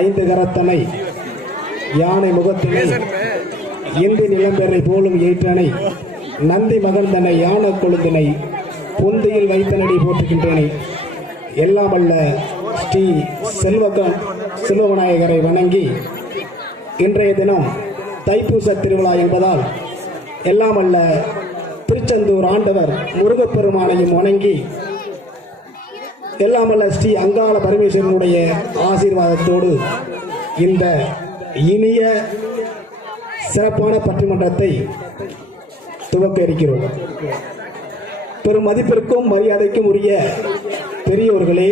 ஐந்து கரத்தனை யானை முகத்தினை இந்தி நிலம்பெறை போலும் ஏற்றனை நந்தி மகந்தனை யான கொழுந்தனை பொந்தியில் வைத்தனடி போற்றுகின்றனை. எல்லாம் அல்ல ஸ்ரீ செல்வவிநாயகரை வணங்கி இன்றைய தினம் தைப்பூச திருவிழா என்பதால் எல்லாம் அல்ல திருச்செந்தூர் ஆண்டவர் முருகப்பெருமானையும் வணங்கி எல்லாம் அல்ல ஸ்ரீ அங்காள பரமேஸ்வரனுடைய ஆசீர்வாதத்தோடு இந்த இனிய சிறப்பான பட்டிமன்றத்தை துவக்க இருக்கிறோம். பெரும் மதிப்பிற்கும் மரியாதைக்கும் உரிய பெரியோர்களே,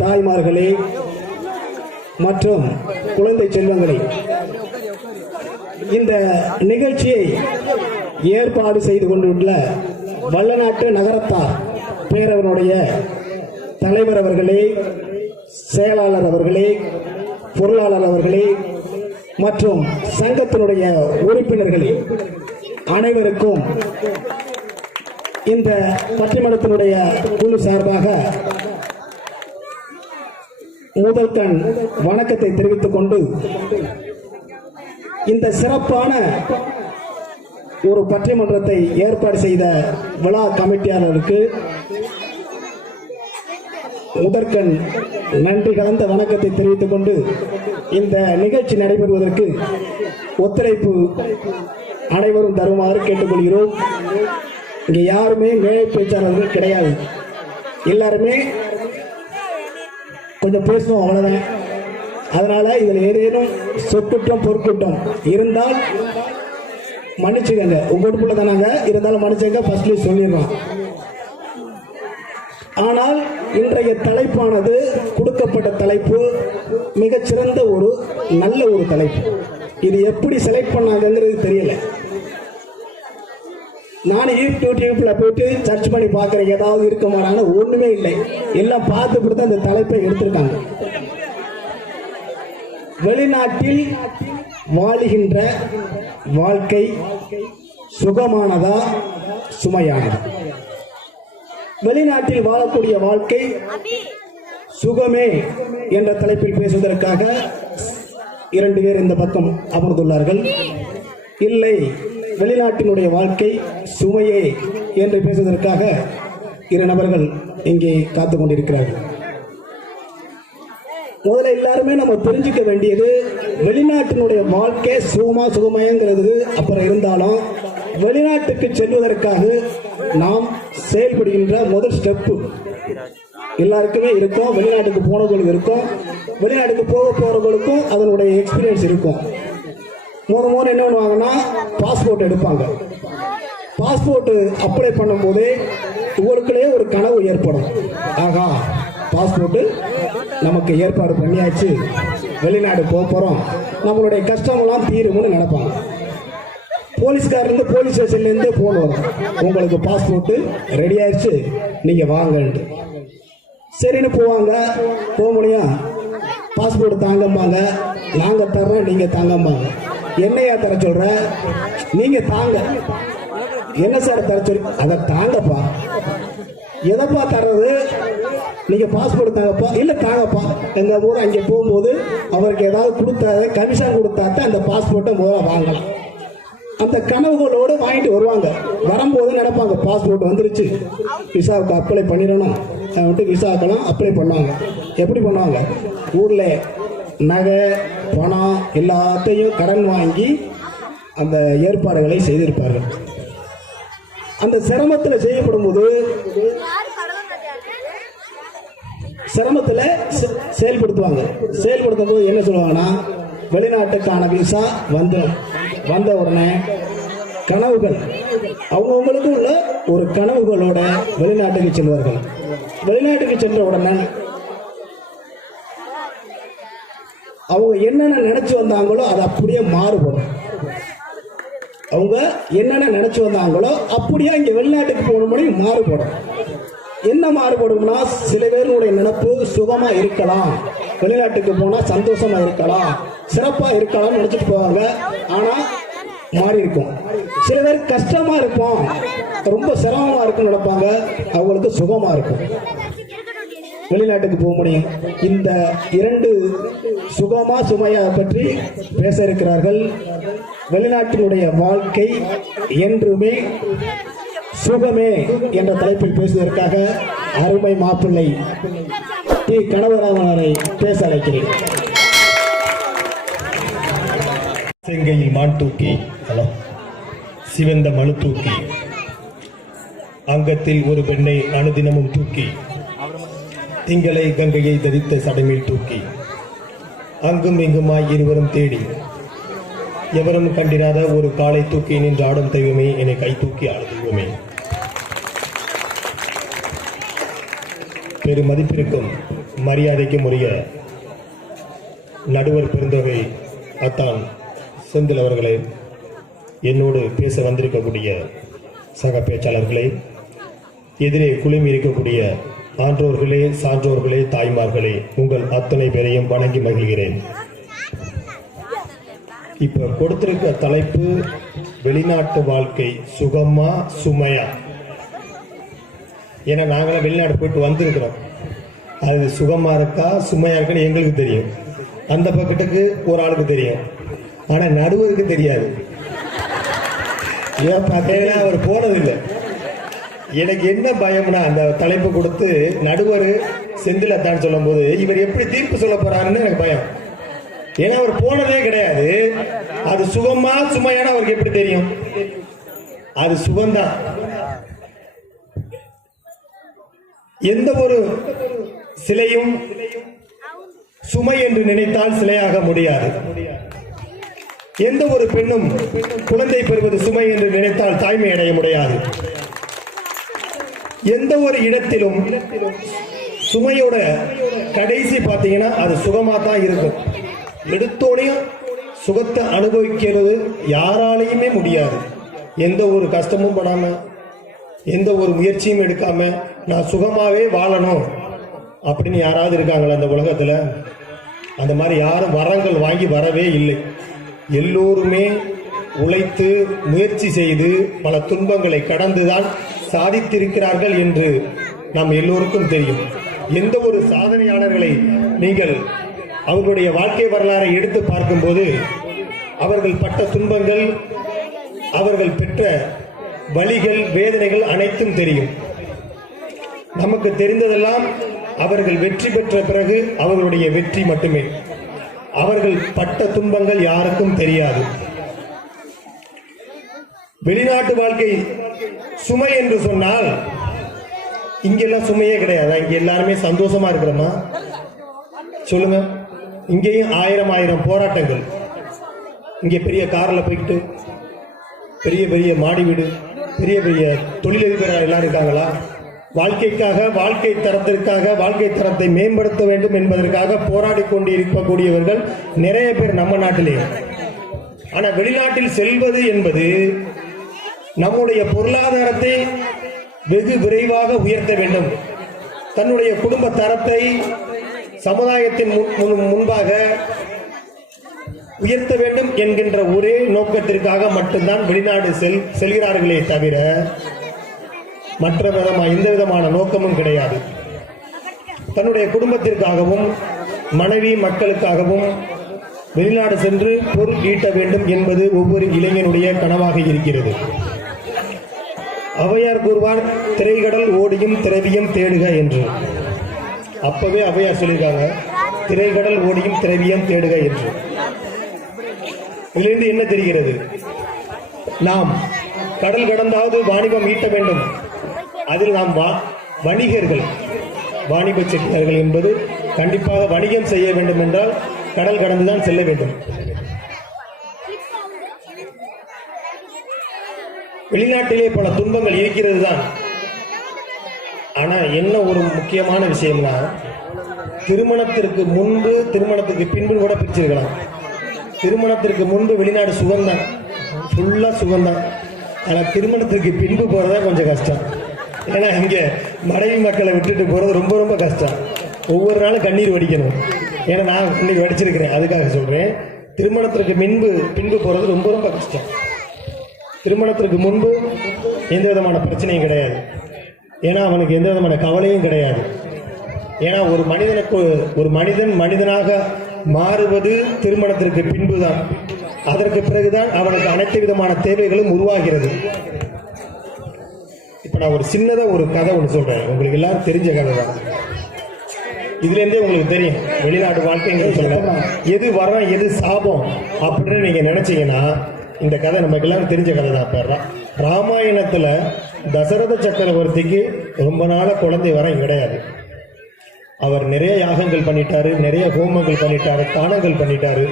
தாய்மார்களே மற்றும் குழந்தை செல்வங்களே, இந்த நிகழ்ச்சியை ஏற்பாடு செய்து கொண்டுள்ள வல்லநாட்டு நகரத்தார் பேரவனுடைய தலைவர் அவர்களே, செயலாளர் அவர்களே, பொருளாளர் அவர்களே மற்றும் சங்கத்தினுடைய உறுப்பினர்களே அனைவருக்கும் இந்த பட்டிமன்றத்தினுடைய குழு சார்பாக முதல் கண் வணக்கத்தை தெரிவித்துக் கொண்டு இந்த சிறப்பான ஒரு பட்டிமன்றத்தை ஏற்பாடு செய்த விழா கமிட்டியாளருக்கு முதற்கண் நன்றி கலந்த வணக்கத்தை தெரிவித்துக் கொண்டு இந்த நிகழ்ச்சி நடைபெறுவதற்கு ஒத்துழைப்பு அனைவரும் தருமாறு கேட்டுக்கொள்கிறோம். இங்கே யாருமே மேடை பேச்சாளர்கள் கிடையாது, எல்லாருமே கொஞ்சம் பேசணும், அவ்வளவுதான். அதனால இதில் ஏதேனும் சொற்குற்றம் பொறுக்குற்றம் இருந்தால் மன்னிச்சுக்கங்க, உங்க உடம்புல தானாங்க இருந்தாலும் மன்னிச்சுங்க, ஃபர்ஸ்ட்லி சொல்லிடுறோம். ஆனால் இன்றைய தலைப்பானது கொடுக்கப்பட்ட தலைப்பு மிகச்சிறந்த ஒரு நல்ல ஒரு தலைப்பு. இது எப்படி செலக்ட் பண்ணாங்கிறது தெரியல. நான் யூடியூப்ல போயிட்டு சர்ச் பண்ணி பார்க்குறேன், ஏதாவது இருக்க மாட்டாங்க, ஒண்ணுமே இல்லை. எல்லாம் பார்த்து கொடுத்து அந்த தலைப்பை எடுத்திருக்காங்க. வெளிநாட்டில் வாழுகின்ற வாழ்க்கை சுகமானதா சுமையானதா? வெளிநாட்டில் வாழக்கூடிய வாழ்க்கை சுகமே என்ற தலைப்பில் பேசுவதற்காக இரண்டு பேர் இந்த பக்கம் அமர்ந்துள்ளார்கள். இல்லை, வெளிநாட்டினுடைய வாழ்க்கை சுமையே என்று பேசுவதற்காக இரு நபர்கள் இங்கே காத்து கொண்டிருக்கிறார்கள். முதல்ல எல்லாருமே நம்ம தெரிஞ்சுக்க வேண்டியது, வெளிநாட்டினுடைய வாழ்க்கை சுகமயங்கிறது அப்புறம் இருந்தாலும் வெளிநாட்டுக்கு செல்வதற்காக நாம் செயல்படுகின்ற முதல் ஸ்டெப்பு எல்லாருக்குமே இருக்கும். வெளிநாட்டுக்கு போனவர்களுக்கு இருக்கும், வெளிநாட்டுக்கு போறவங்களுக்கும் அதனுடைய எக்ஸ்பீரியன்ஸ் இருக்கும். முதல் என்ன பண்ணுவாங்கன்னா பாஸ்போர்ட் எடுப்பாங்க. பாஸ்போர்ட் அப்ளை பண்ணும் போதே உங்களுக்குள்ளே ஒரு கனவு ஏற்படும், ஆகா பாஸ்போர்ட் நமக்கு ஏற்பாடு பண்ணியாச்சு, வெளிநாடு போறோம், நம்மளுடைய கஷ்டமெல்லாம் தீரும்னு நினைப்பாங்க. போலீஸ்காரிலிருந்து போலீஸ் ஸ்டேஷன்லேருந்து போன் வரும், உங்களுக்கு பாஸ்போர்ட் ரெடி ஆயிடுச்சு, நீங்க வாங்கன்ட்டு. சரின்னு போவாங்க. போக முடியும், பாஸ்போர்ட் தாங்கம்பாங்க, நாங்க தர்றோம், நீங்க தாங்கம்பாங்க. என்னையா தர சொல்ற? நீங்க தாங்க. என்ன சார் தர சொல்லி? அதை தாங்கப்பா. எதப்பா தர்றது? நீங்க பாஸ்போர்ட் தாங்கப்பா. இல்ல தாங்கப்பா. எங்க ஊர் அங்கே போகும்போது அவருக்கு ஏதாவது கொடுத்தா, கமிஷன் கொடுத்தாத்தான் அந்த பாஸ்போர்ட்டை முதல்ல வாங்கலாம். அந்த கனவுகளோடு வாங்கிட்டு வருவாங்க. வரும்போது நடப்பாங்க, பாஸ்போர்ட் வந்துருச்சு, விசாவுக்கு அப்ளை பண்ணிடணும், விசாக்கெல்லாம் அப்ளை பண்ணுவாங்க. எப்படி பண்ணுவாங்க? ஊர்ல நகை பணம் எல்லாத்தையும் கடன் வாங்கி அந்த ஏற்பாடுகளை செய்திருப்பார்கள். அந்த சிரமத்தில் செய்யப்படும் போது சிரமத்தில் செயல்படுத்துவாங்க. செயல்படுத்தும் போது என்ன சொல்லுவாங்கன்னா, வெளிநாட்டுக்கான விசா வந்த உடனே கனவுகள் அவங்கவுங்களுக்கு உள்ள ஒரு கனவுகளோட வெளிநாட்டுக்கு செல்வார்கள். வெளிநாட்டுக்கு சென்ற உடனே அவங்க என்னென்ன நினைச்சு வந்தாங்களோ அது அப்படியே மாறுபடும். அவங்க என்னென்ன நினைச்சு வந்தாங்களோ அப்படியே இங்க வெளிநாட்டுக்கு போன முடியும் மாறுபடும். என்ன மாறுபடும்னா, சில பேருடைய நினைப்பு சுகமா இருக்கலாம், வெளிநாட்டுக்கு போனா சந்தோஷமா இருக்கலாம், சிறப்பா இருக்கலாம் நினைச்சிட்டு போவாங்க. ஆனா மாறி இருக்கும். சில பேர் கஷ்டமா இருப்போம், ரொம்ப சிரமமா இருக்கும் நினைப்பாங்க, அவங்களுக்கு சுகமா இருக்கும். வெளிநாட்டுக்கு போக முடியும். இந்த இரண்டு சுகமா சுமையா பற்றி பேச இருக்கிறார்கள். வெளிநாட்டினுடைய வாழ்க்கை என்றுமே சுகமே என்ற தலைப்பில் பேசுவதற்காக அருமை மாப்பிள்ளை டி கனகராமனை பேச அழைக்கிறேன். செங்கையில் மான் தூக்கி சிவந்த மனு தூக்கி அங்கத்தில் ஒரு பெண்ணை அனுதினமும் தூக்கி திங்களை கங்கையை தரித்த சடமில் தூக்கி அங்கும் இங்குமாய் இருவரும் தேடி எவரும் கண்டிராத ஒரு காலை தூக்கி நின்று ஆடும் தெய்வமே, என்னை கை தூக்கி ஆடு தெய்வமே. பெரும் மதிப்பிற்கும் மரியாதைக்கும் உரிய நடுவர் பெருந்தொகை அத்தான் செந்தில் அவர்களே, என்னோடு பேச வந்திருக்கக்கூடிய சக பேச்சாளர்களே, எதிரே குழுமி இருக்கக்கூடிய ஆன்றோர்களே, சான்றோர்களே, தாய்மார்களே, உங்கள் அத்தனை பேரையும் வணங்கி மகிழ்கிறேன். இப்ப கொடுத்திருக்க தலைப்பு வெளிநாட்டு வாழ்க்கை சுகமா சுமையா. ஏன்னா நாங்களாம் வெளிநாடு போயிட்டு வந்திருக்கிறோம். அது சுகமா இருக்கா சுமையா இருக்குன்னு எங்களுக்கு தெரியும், அந்த பக்கத்துக்கு ஒரு ஆளுக்கு தெரியும், ஆனா நடுவருக்கு தெரியாது. அவர் போனதில்லை. எனக்கு என்ன பயம்னா, அந்த தலைப்பு கொடுத்து நடுவர் செந்திலத்தான் சொல்லும் போது இவர் எப்படி தீர்ப்பு சொல்ல போறாருன்னு எனக்கு பயம். ஏன்னா அவர் போனதே கிடையாது. அது சுகமா சுமையான அவருக்கு எப்படி தெரியும்? அது சுகம்தான். எந்த ஒரு சிலையும் சுமை என்று நினைத்தால் சிலையாக முடியாது. எந்த ஒரு பெண்ணும் குழந்தை பெறுவது சுமை என்று நினைத்தால் தாய்மை அடைய முடியாது. எந்த ஒரு இடத்திலும் சுமையோட கடைசி பார்த்தீங்கன்னா அது சுகமா தான் இருக்கும். எடுத்தோடையும் சுகத்தை அனுபவிக்கிறது யாராலையுமே முடியாது. எந்த ஒரு கஷ்டமும் படாம, எந்த ஒரு முயற்சியும் எடுக்காம நான் சுகமாவே வாழணும் அப்படின்னு யாராவது இருக்காங்களா இந்த உலகத்துல? அந்த மாதிரி யாரும் வரங்கள் வாங்கி வரவே இல்லை. எல்லோருமே உழைத்து முயற்சி செய்து பல துன்பங்களை கடந்துதான் சாதித்திருக்கிறார்கள் என்று நாம் எல்லோருக்கும் தெரியும். எந்த ஒரு சாதனையாளர்களை நீங்கள் அவர்களுடைய வாழ்க்கை வரலாறை எடுத்து பார்க்கும்போது அவர்கள் பட்ட துன்பங்கள், அவர்கள் பெற்ற வலிகள், வேதனைகள் அனைத்தும் தெரியும். நமக்கு தெரிந்ததெல்லாம் அவர்கள் வெற்றி பெற்ற பிறகு அவர்களுடைய வெற்றி மட்டுமே. அவர்கள் பட்ட துன்பங்கள் யாருக்கும் தெரியாது. வெளிநாட்டு வாழ்க்கை சுமை என்று சொன்னால் இங்கெல்லாம் சுமையே கிடையாது. இங்க எல்லாருமே சந்தோஷமா இருக்கிறோமா சொல்லுங்க? இங்கேயும் ஆயிரம் ஆயிரம் போராட்டங்கள். இங்க பெரிய கார்ல போய்கிட்டு பெரிய பெரிய மாடி வீடு, பெரிய பெரிய தொழிலதிபர்கள் எல்லாம் இருக்காங்களா? வாழ்க்கைக்காக, வாழ்க்கை தரத்திற்காக, வாழ்க்கை தரத்தை மேம்படுத்த வேண்டும் என்பதற்காக போராடி கொண்டு இருக்கக்கூடியவர்கள் நிறைய பேர் நம்ம நாட்டிலேயே. ஆனா வெளிநாட்டில் செல்வது என்பது நம்முடைய பொருளாதாரத்தை வெகு விரைவாக உயர்த்த வேண்டும், தன்னுடைய குடும்ப தரத்தை சமுதாயத்தின் முன்பாக உயர்த்த வேண்டும் என்கின்ற ஒரே நோக்கத்திற்காக மட்டும்தான் வெளிநாடு செல்கிறார்களே தவிர மற்ற எந்த விதமான நோக்கமும் கிடையாது. தன்னுடைய குடும்பத்திற்காகவும் மனைவி மக்களுக்காகவும் வெளிநாடு சென்று பொருள் ஈட்ட வேண்டும் என்பது ஒவ்வொரு இளைஞனுடைய கனவாக இருக்கிறது. ஔவையார் கூறுவார், திரைக்கடல் ஓடியும் திரவியம் தேடுக என்று. அப்பவே ஔவையார் சொல்லியிருக்காங்க, திரைக்கடல் ஓடியும் திரவியம் தேடுக என்று. இதிலிருந்து என்ன தெரிகிறது? நாம் கடல் கடந்தாவது வாணிபம் ஈட்ட வேண்டும். அதில் நாம் வணிகர்கள், வாணிப செட்டியார்கள் என்பது கண்டிப்பாக வணிகம் செய்ய வேண்டும் என்றால் கடல் கடந்துதான் செல்ல வேண்டும். வெளிநாட்டிலே பல துன்பங்கள் இருக்கிறது தான். ஆனா என்ன ஒரு முக்கியமான விஷயம்னா, திருமணத்திற்கு முன்பு திருமணத்துக்கு பின்பு கூட பிரிச்சிருக்கலாம். திருமணத்திற்கு முன்பு வெளிநாடு சுகம்தான், ஃபுல்லா சுகம்தான். ஆனா திருமணத்திற்கு பின்பு போறதா கொஞ்சம் கஷ்டம். ஏன்னா இங்க மனைவி மக்களை விட்டுட்டு போறது ரொம்ப ரொம்ப கஷ்டம். ஒவ்வொரு நாளும் கண்ணீர் வடிக்கணும். ஏன்னா நான் இன்னைக்கு வடிச்சிருக்கிறேன், அதுக்காக சொல்றேன். திருமணத்திற்கு பின்பு போறது ரொம்ப ரொம்ப கஷ்டம். திருமணத்திற்கு முன்பு எந்த விதமான பிரச்சனையும் கிடையாது. ஏன்னா அவனுக்கு எந்த விதமான கவலையும் கிடையாது. ஏன்னா ஒரு மனிதன் மனிதனாக மாறுவது திருமணத்திற்கு பின்புதான். அதற்கு பிறகுதான் அவனுக்கு அனைத்து விதமான தேவைகளும் உருவாகிறது. இப்ப நான் ஒரு சின்னதா ஒரு கதை ஒன்று சொல்றேன், உங்களுக்கு எல்லாரும் தெரிஞ்ச கதை தான். இதுல இருந்தே உங்களுக்கு தெரியும் வெளிநாட்டு வாழ்க்கைன்னு சொல்ல எது வரம் எது சாபம் அப்படின்னு நீங்க நினைச்சீங்கன்னா இந்த கதை நமக்கு எல்லாரும் தெரிஞ்ச கதை தான். இப்ப ராமாயணத்துல தசரத சக்கரவர்த்திக்கு ரொம்ப நாள குழந்தை வரம் கிடையாது. அவர் நிறைய யாகங்கள் பண்ணிட்டாரு, நிறைய ஹோமங்கள் பண்ணிட்டாரு, தானங்கள் பண்ணிட்டாரு,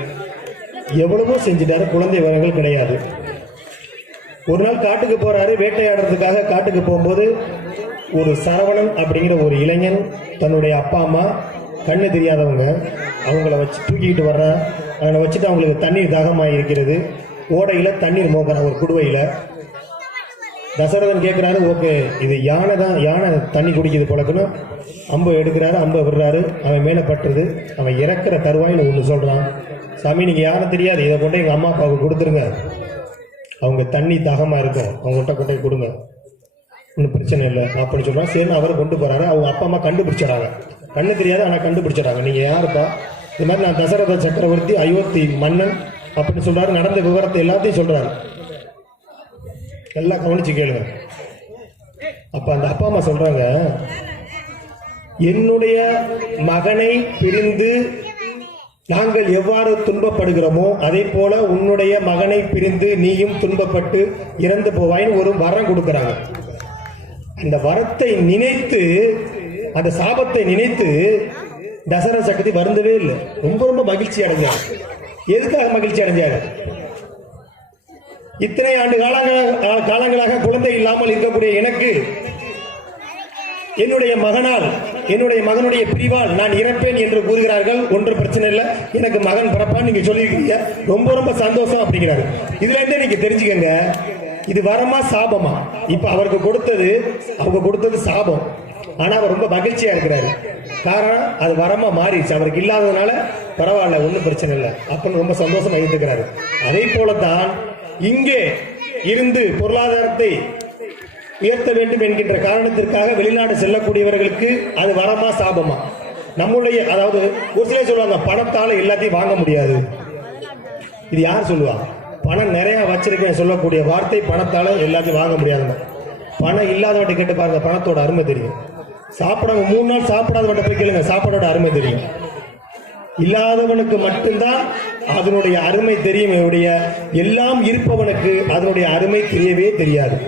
எவ்வளவோ செஞ்சிட்டாரு, குழந்தை வரங்கள் கிடையாது. ஒரு நாள் காட்டுக்கு போறாரு, வேட்டையாடுறதுக்காக காட்டுக்கு போகும்போது ஒரு சரவணன் அப்படிங்கிற ஒரு இளைஞன் தன்னுடைய அப்பா அம்மா கண்ணு தெரியாதவங்க அவங்கள வச்சு தூக்கிக்கிட்டு வர்ற, அவனை வச்சுட்டு அவங்களுக்கு தண்ணீர் தாகமாக இருக்கிறது. ஓடையில தண்ணீர் மோக்கிறான் ஒரு குடுவையில. தசரதன் கேட்கிறாரு, ஓகே இது யானை தான், யானை தண்ணி குடிக்குது போலக்குன்னு அம்பை எடுக்கிறாரு, அம்பை விடுறாரு, அவன் மேலே பட்டுறது. அவன் இறக்குற தருவாயில் ஒன்று சொல்றான், சாமி நீங்க யாரும் தெரியாது, இதை கொண்டு எங்க அம்மா அப்பாவுக்கு கொடுத்துருங்க, அவங்க தண்ணி தாகமா இருக்கும், அவங்க கொண்டை கொடுங்க, ஒன்றும் பிரச்சனை இல்லை அப்படின்னு சொல்றான். சரி அவரை கொண்டு போறாரு. அவங்க அப்பா அம்மா கண்டுபிடிச்சிடறாங்க, கண்ணு தெரியாது ஆனா கண்டுபிடிச்சிடறாங்க. நீங்க யாருப்பா? இது மாதிரி நான் தசரத சக்கரவர்த்தி, அயோத்தி மன்னன் அப்படின்னு சொல்றாரு. நடந்த விவரத்தை எல்லாத்தையும் சொல்றாரு. எல்லாம் கவனிச்சு கேளுங்க. அப்ப அந்த அப்பா அம்மா சொல்றாங்க, என்னுடைய மகனை பிரிந்து நாங்கள் எவ்வாறு துன்பப்படுகிறோமோ அதே போல உன்னுடைய மகனை பிரிந்து நீயும் துன்பப்பட்டு இறந்து போவாயின்னு ஒரு வரம் கொடுக்கிறாங்க. அந்த வரத்தை நினைத்து, அந்த சாபத்தை நினைத்து தசரத சக்கரவர்த்தி வருந்தவே இல்லை, ரொம்ப ரொம்ப மகிழ்ச்சி அடைஞ்சார். எதுக்காக மகிழ்ச்சி அடைஞ்சார்? இத்தனை ஆண்டு காலங்களாக குழந்தை இல்லாமல் இருக்கக்கூடிய எனக்கு என்னுடைய மகனுடைய பிரிவால் நான் இறப்பேன் என்று கூறுகிறார்கள். ஒன்று பிரச்சனை இல்லை, எனக்கு மகன் பிறப்பான்னு நீங்க சொல்லியிருக்கீங்க, ரொம்ப ரொம்ப சந்தோஷம் அப்படிங்கிறாரு. இதுல இருந்தே நீங்க தெரிஞ்சுக்கங்க, இது வரமா சாபமா? இப்ப அவங்க கொடுத்தது சாபம், ஆனா அவர் ரொம்ப மகிழ்ச்சியா இருக்கிறாரு. காரணம் அது வரமா மாறிடுச்சு, அவருக்கு இல்லாததுனால பரவாயில்ல, ஒன்றும் பிரச்சனை இல்லை அப்படின்னு ரொம்ப சந்தோஷமா இருந்துக்கிறாரு. அதே போலதான் இங்கே இருந்து பொருளாதாரத்தை உயர்த்த வேண்டும் என்கின்ற காரணத்திற்காக வெளிநாடு செல்லக்கூடியவர்களுக்கு அது வரமா சாபமா? நம்முடைய, அதாவது ஒரு சிலர் சொல்லுவாங்க பணத்தால எல்லாத்தையும் வாங்க முடியாது. இது யார் சொல்லுவா? பணம் நிறைய வச்சிருக்கேன் சொல்லக்கூடிய வார்த்தை பணத்தால எல்லாத்தையும் வாங்க முடியாது. பணம் இல்லாதவட்ட கேட்டு பாருங்க, பணத்தோட அருமை தெரியும். சாப்பிடாம 3 நாள் சாப்பிடாதவட்ட போய் கேளுங்க, சாப்பாடோட அருமை தெரியும். இல்லாதவனுக்கு மட்டும்தான் அதனுடைய அருமை தெரியும். எல்லாம் இருப்பவனுக்கு அதனுடைய அருமை தெரியவே தெரியாது.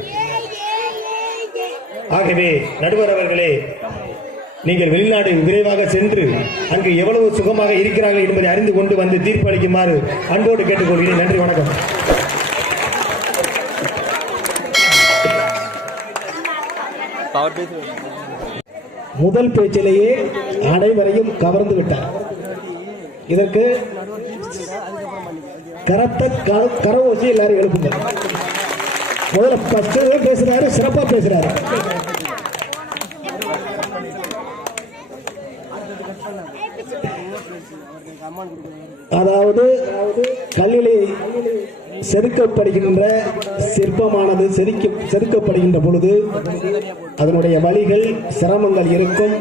ஆகவே நடுவர் அவர்களே, நீங்கள் வெளிநாடு விரைவாக சென்று அங்கு எவ்வளவு சுகமாக இருக்கிறார்கள் என்பதை அறிந்து கொண்டு வந்து தீர்ப்பு அளிக்குமாறு அன்போடு கேட்டுக்கொள்கிறேன். நன்றி, வணக்கம். முதல் பேச்சிலேயே அனைவரையும் கவர்ந்து விட்டார். இதற்கு கரவோசி எல்லாரும் எழுப்புங்க. முதல்ல பத்து பேசுறாரு, சிறப்பா பேசுறாரு. அதாவது கல்லிலே செதுக்கப்படுகின்ற சிற்பமானது செதுக்கப்படுகின்ற பொழுது அதனுடைய வலிகள், சிரமங்கள் இருக்கும்,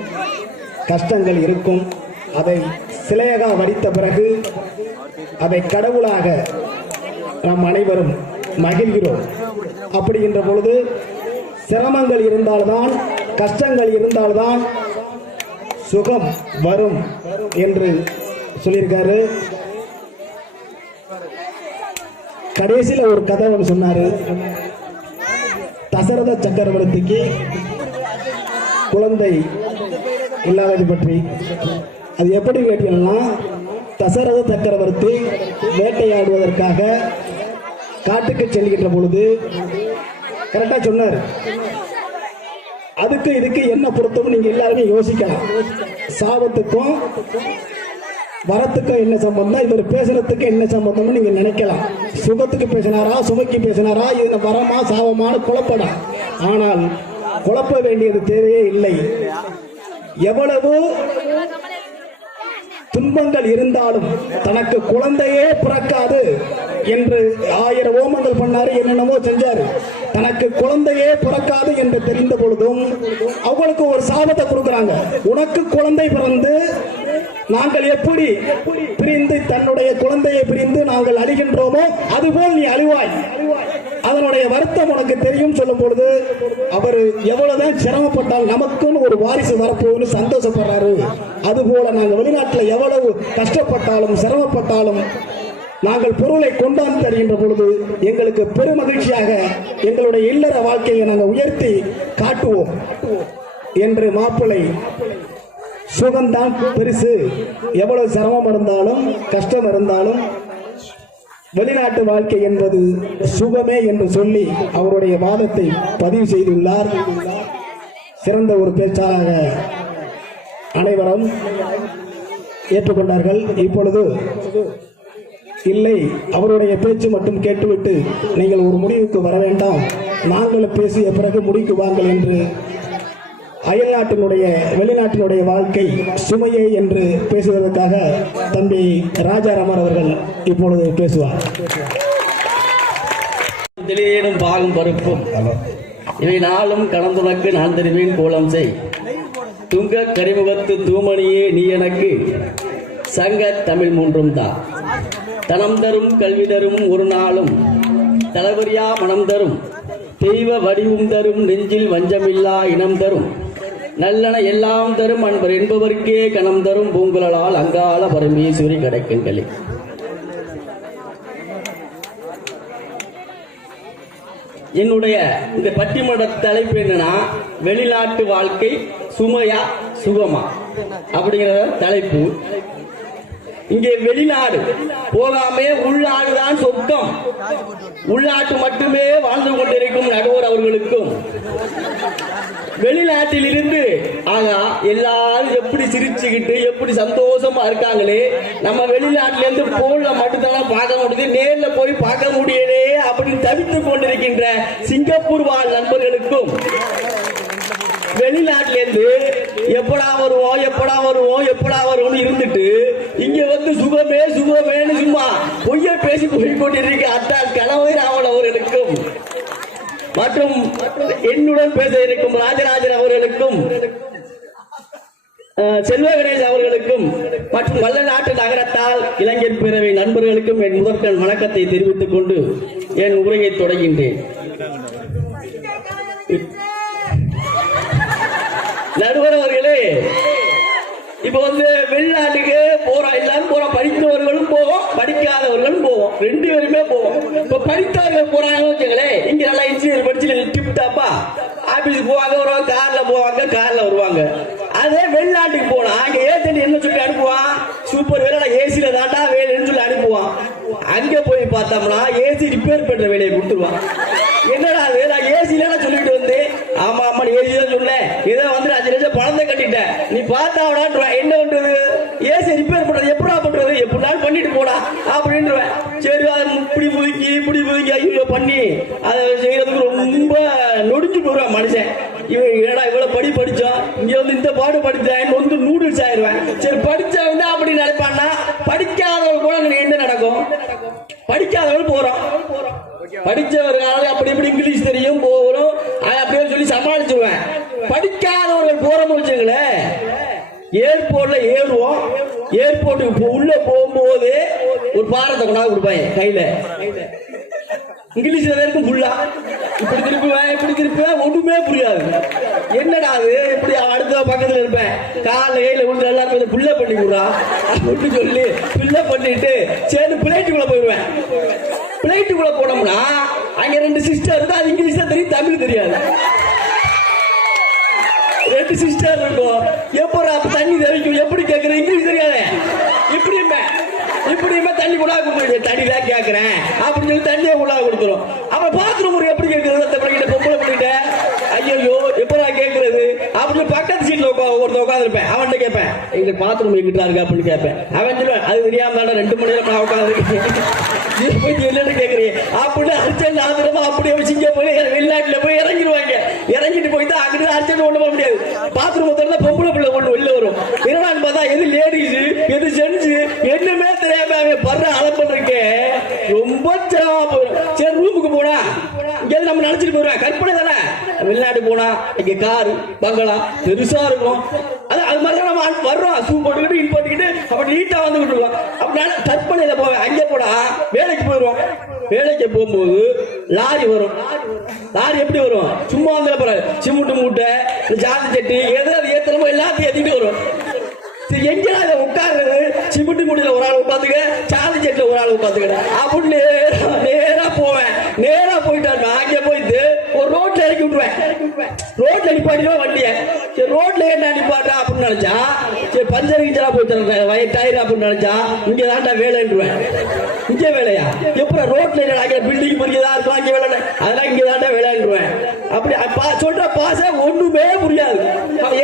கஷ்டங்கள் இருக்கும். அதை சிலையாக வடித்த பிறகு அதை கடவுளாக நாம் அனைவரும் மகிழ்கிறோம். அப்படிங்கின்ற பொழுது சிரமங்கள் இருந்தால்தான், கஷ்டங்கள் இருந்தால்தான் சுகம் வரும் என்று சொல்லியிருக்காரு. கடைசியில ஒரு கதை ஒன்று சொன்னாரு. தசரத சக்கரவர்த்திக்கு குழந்தை இல்லாதது பற்றி. அது எப்படி கேட்டீங்கன்னா, தசரத சக்கரவர்த்தி வேட்டையாடுவதற்காக காட்டுக்கு செல்கின்ற பொழுது கரெக்டா சொன்னார். அதுக்கு இதுக்கு என்ன பொருத்தம் நீங்க எல்லாருமே யோசிக்கலாம். சாபத்துக்கும் வரத்துக்கும் என்ன சம்பந்தம், இவர் பேசுறதுக்கு என்ன சம்பந்தம்னு நீங்க நினைக்கலாம். சுகத்துக்கு பேசினாரா, சுமைக்கு பேசினாரா, இது வரமா சாபமான குழப்படா. ஆனால் குழப்ப வேண்டியது தேவையே இல்லை. எவ்வளவு துன்பங்கள் இருந்தாலும் தனக்கு குழந்தையே பிறக்காது என்று 1000 ஓமங்கள் பண்ணாரு, என்னென்னமோ செஞ்சாரு. தனக்கு குழந்தையே பிறக்காது என்று தெரிந்த பொழுதும் அவங்களுக்கு ஒரு சாபத்தை கொடுக்கறாங்க. உனக்கு குழந்தை பிறந்து நாங்கள் எப்படி பிரிந்து தன்னுடைய குழந்தையை பிரிந்து நாங்கள் அழிகின்றோமோ அதுபோல் நீ அழிவாய், அதனுடைய வருத்தம் உனக்கு தெரியும் சொல்லும் பொழுது அவர் எவ்வளவுதான் சிரமப்பட்டால் நமக்குன்னு ஒரு வாரிசு வரப்போகுதுன்னு சந்தோஷப்படுறாரு. அதுபோல நாங்கள் வெளிநாட்டில் எவ்வளவு கஷ்டப்பட்டாலும் சிரமப்பட்டாலும் நாங்கள் பொருளை கொண்டாந்து தருகின்ற பொழுது எங்களுக்கு பெருமகிழ்ச்சியாக எங்களுடைய இல்லற வாழ்க்கையை நாங்கள் உயர்த்தி காட்டுவோம் என்று மாப்பிள்ளை சுகம்தான் பெருசு, எவ்வளவு சிரமம் இருந்தாலும் கஷ்டம் இருந்தாலும் வெளிநாட்டு வாழ்க்கை என்பது சுகமே என்று சொல்லி அவருடைய வாதத்தை பதிவு செய்துள்ளார். சிறந்த ஒரு பேச்சாளராக அனைவரும் ஏற்றுக்கொண்டார்கள். இப்பொழுது இல்லை, அவருடைய பேச்சு மட்டும் கேட்டுவிட்டு நீங்கள் ஒரு முடிவுக்கு வர வேண்டாம், நாங்கள் பேசிய பிறகு முடிக்கு வாங்கள் என்று அயல்நாட்டினுடைய வெளிநாட்டினுடைய வாழ்க்கை சுமையே என்று பேசுவதற்காக தம்பி ராஜாராமர் அவர்கள் இப்பொழுது பேசுவார். திடீரும் பாகும் பருப்பும் இவை நாளும் கலந்துனக்கு நான் தருவேன் கோலம் செய் துங்க கரிமுகத்து தூமணியே நீ எனக்கு சங்க தமிழ் மூன்றும் தான் தனம் தரும் கல்வி தரும் ஒரு நாளும் தளபரியா மனம் தரும் தெய்வ வடிவும் தரும் நெஞ்சில் வஞ்சமில்லா இனம் தரும் நல்லன எல்லாம் தரும் அன்பர் என்பவர்க்கே கணம் தரும் பூங்குழலால் அங்காள பரமேஸ்வரி கிடைக்குங்களே. என்னுடைய இந்த பட்டிமன்ற தலைப்பு என்னன்னா, வெளிநாட்டு வாழ்க்கை சுமையா சுகமா அப்படிங்கிற தலைப்பு. இங்கே வெளிநாடு போகாமே உள்நாடுதான் சொர்க்கம். உள்நாட்டு மட்டுமே வாழ்ந்து கொண்டிருக்கும் நடுவர் அவர்களுக்கும் வெளிநாட்டில் இருந்து ஆனா எல்லாரும் எப்படி சிரிச்சுக்கிட்டு எப்படி சந்தோஷமா இருக்காங்களே, நம்ம வெளிநாட்டில இருந்து போன்ல மட்டும்தான் பார்க்க முடியுது, நேர்ல போய் பார்க்க முடியலே அப்படின்னு தவித்துக் கொண்டிருக்கின்ற சிங்கப்பூர் வாழ் நண்பர்களுக்கும் வெளிநாட்டில இருந்து எப்படா வருவோம் எப்படா வருவோம் எப்படா வருவோம் இருந்துட்டு இங்க வந்து சுகமே சுகமேன்னு சும்மா பொய்ய பேசி போய் கொண்டிருக்க அத்தான் கணவை ராமன் அவர்களுக்கும் மற்றும் என்னுடன் பேச இருக்கும் ராஜராஜன் அவர்களுக்கும் செல்வ கணேஷ் அவர்களுக்கும் மற்றும் வல்லநாட்டு நகரத்தால் இளைஞர் பேரவை நண்பர்களுக்கும் என் முதற்கண் வணக்கத்தை தெரிவித்துக் கொண்டு என் உரையை தொடங்கின்றேன். நடுவர் அவர்களே, இப்ப வந்து வெளிநாட்டுக்கு போறோம், எல்லாரும் போறோம், படித்தவர்களும் போவோம் படிக்காதவர்களும் போவோம், 2 பேருமே போவோம். இப்ப படித்தவர்கள் போறாங்கன்னு வச்சுங்களேன், இங்க நல்லா இன்ஜினியர் படிச்சு டிப் டாப்பா ஆபீஸுக்கு போவாங்க, வருவாங்க, கார்ல போவாங்க, கார்ல வருவாங்க. அதே வெளிநாட்டுக்கு போனா அங்க ஏஜென்ட் என்ன சொல்லி அனுப்புவான், சூப்பர் வேலை ஏசில தாண்டா வேலைன்னு சொல்லி அனுப்புவான். அங்க போய் பார்த்தோம்னா ஏசி ரிப்பேர் பண்ற வேலையை கொடுத்துருவான். என்னடா நான் ஏசில சொல்லிட்டு வந்து ஆமா ஆமா ஏசி தான் சொன்னேன், இதை வந்து 5 லட்சம் பணத்தை கட்டிட்டேன், நீ பார்த்தாவடா என்ன பண்றது, ஏசி ரிப்பேர் பண்றது எப்படா பண்றது, எப்படினாலும் பண்ணிட்டு போடா அப்படின்றவன். சரி அதை இப்படி புதுக்கி ஐயோ பண்ணி அதை செய்யறதுக்கு ரொம்ப நொடிஞ்சு போடுவான் மனுஷன். இவன் ஏடா இவ்வளவு படிச்சோம், இங்க வந்து இந்த பாடு படிச்சேன் வந்து நூடுல்ஸ் ஆயிடுவேன். சரி படிச்சா வந்து அப்படி நினைப்பான்னா, படிக்காதவங்க கூட என்ன நடக்கும், படிக்காதவங்க போறோம், படிச்சவர்கள் அப்படி இப்படி இங்கிலீஷ் தெரியும் போகிறோம் அப்படியே சொல்லி சமாளிச்சுருவேன். படிக்காதவர்கள் போறோம்னு வச்சுங்களேன், ஏர்போர்ட்ல ஏறுவோம், ஏர்போர்ட்டுக்கு உள்ள போகும்போது ஒரு பாரத்தை கொண்டாந்து கொடுப்பாங்க கையில, இங்கிலீஷ்ல இருக்கும் ஃபுல்லா, இப்படி திருப்புவேன் ஒண்ணுமே புரியாது. என்னடா அது இப்படி அடுத்த பக்கத்துல இருப்பேன், கால கையில விழுந்து எல்லாருக்கும் புள்ள பண்ணி விடுறா அப்படின்னு சொல்லி புள்ள பண்ணிட்டு சரி பிளைட்டுக்குள்ள போயிடுவேன். பிளைட்டுக்குள்ள போனோம்னா அங்க 2 சிஸ்டர் இருந்தா அது இங்கிலீஷ் தான் தெரியும், தமிழ் தெரியாது. 2 சிஸ்டர் இருக்கும், எப்படா தண்ணி தெரிவிக்கும் எப்படி கேட்கற இங்கிலீஷ் தெரியாது, இப்படியுமே தண்ணி கூட கொடுத்துருங்க, தண்ணி தான் கேட்கறேன் அப்படின்னு சொல்லி தண்ணியை கூட கொடுத்துரும். அப்புறம் பாத்ரூம் முறை எப்படி கேட்கறது, அந்த பிள்ளைகிட்ட பொம்பளை பண்ணிட்டேன், ஐயோ எப்படா கேட்கறது அப்படின்னு பக்கத்து சீட்ல ஒருத்தர் உட்காந்துருப்பேன், அவன்கிட்ட கேட்பேன் எங்க பாத்ரூம் எங்கிட்டா இருக்கு அப்படின்னு கேட்பேன். அவன் சொல்லுவேன் அது தெரியாம தானே 2 மணி நேரம் உட்காந்துருக்கேன் கேட்கறீங்க அப்படின்னு அர்ச்சனை ஆதரமா அப்படியே சிங்கப்பூர் வெளிநாட்டுல போய் இறங்கிடுவாங்க. இறங்கிட்டு போய் தான் அங்கிட்டு அர்ஜென்ட் ஒண்ணு பண்ண முடியாது. பாத்ரூம் திறந்தா பொம்பளை பிள்ளை ஒண்ணு வெளில வரும். என்னடான்னு பார்த்தா எது லேடிஸ் எது ஜென்ஸ் என்னமே தெரியாம படுற அலப்பல் இருக்கேன். ரொம்ப சிரமமா போயிடும். சரி ரூமுக்கு போனா இங்க நம்ம நினைச்சிட்டு போயிடுவேன். கற்பனை தானே. வெளிநாட்டு போனா இங்க காரு பங்களா பெருசா இருக்கும். அது மாதிரி நம்ம வர்றோம். ஷூ போட்டுக்கிட்டு இன் போட்டுக்கிட்டு அப்படி நீட்டா வந்துகிட்டு இருக்கோம். அப்படினால கற்பனையில போவேன். அங்கே போனா வேலைக்கு போயிடுவோம். வேலைக்கு போகும்போது லாரி வரும். லாரி எப்படி வரும்? சும்மா வந்து போறாரு. சிமெண்ட் மூட்டை ஜாதி சட்டி எதாவது ஏத்தனமோ எல்லாத்தையும் ஏத்திட்டு வரும். எங்கடா இதை உட்கார்றது? சிமெண்ட் மூட்டையில ஒரு ஆள் உட்காந்துக்க, சாதி செட்டுல ஒரு ஆள் உட்காந்துக்க அப்படின்னு நேரா போவேன். நேரா போயிட்டாருன்னா அங்கே போயிட்டு ஒரு ரோட்ல இறக்கி விட்டுருவேன். ரோட்ல நிப்பாட்டிடுவேன் வண்டியை. சரி ரோட்ல என்ன நிப்பாட்டா அப்படின்னு நினைச்சா, சரி பஞ்சர் கிஞ்சரா போயிட்டு டயர் அப்படின்னு நினைச்சா இங்க தாண்டா வேலைன்றுவேன். இங்க வேலையா? எப்ப ரோட்ல என்ன பில்டிங் பெரியதா இருக்கும் அங்கே வேலை, அதெல்லாம் இங்க தாண்டா வேலைன்றுவேன். அப்படி சொல்ற பாச ஒண்ணுமே புரியாது.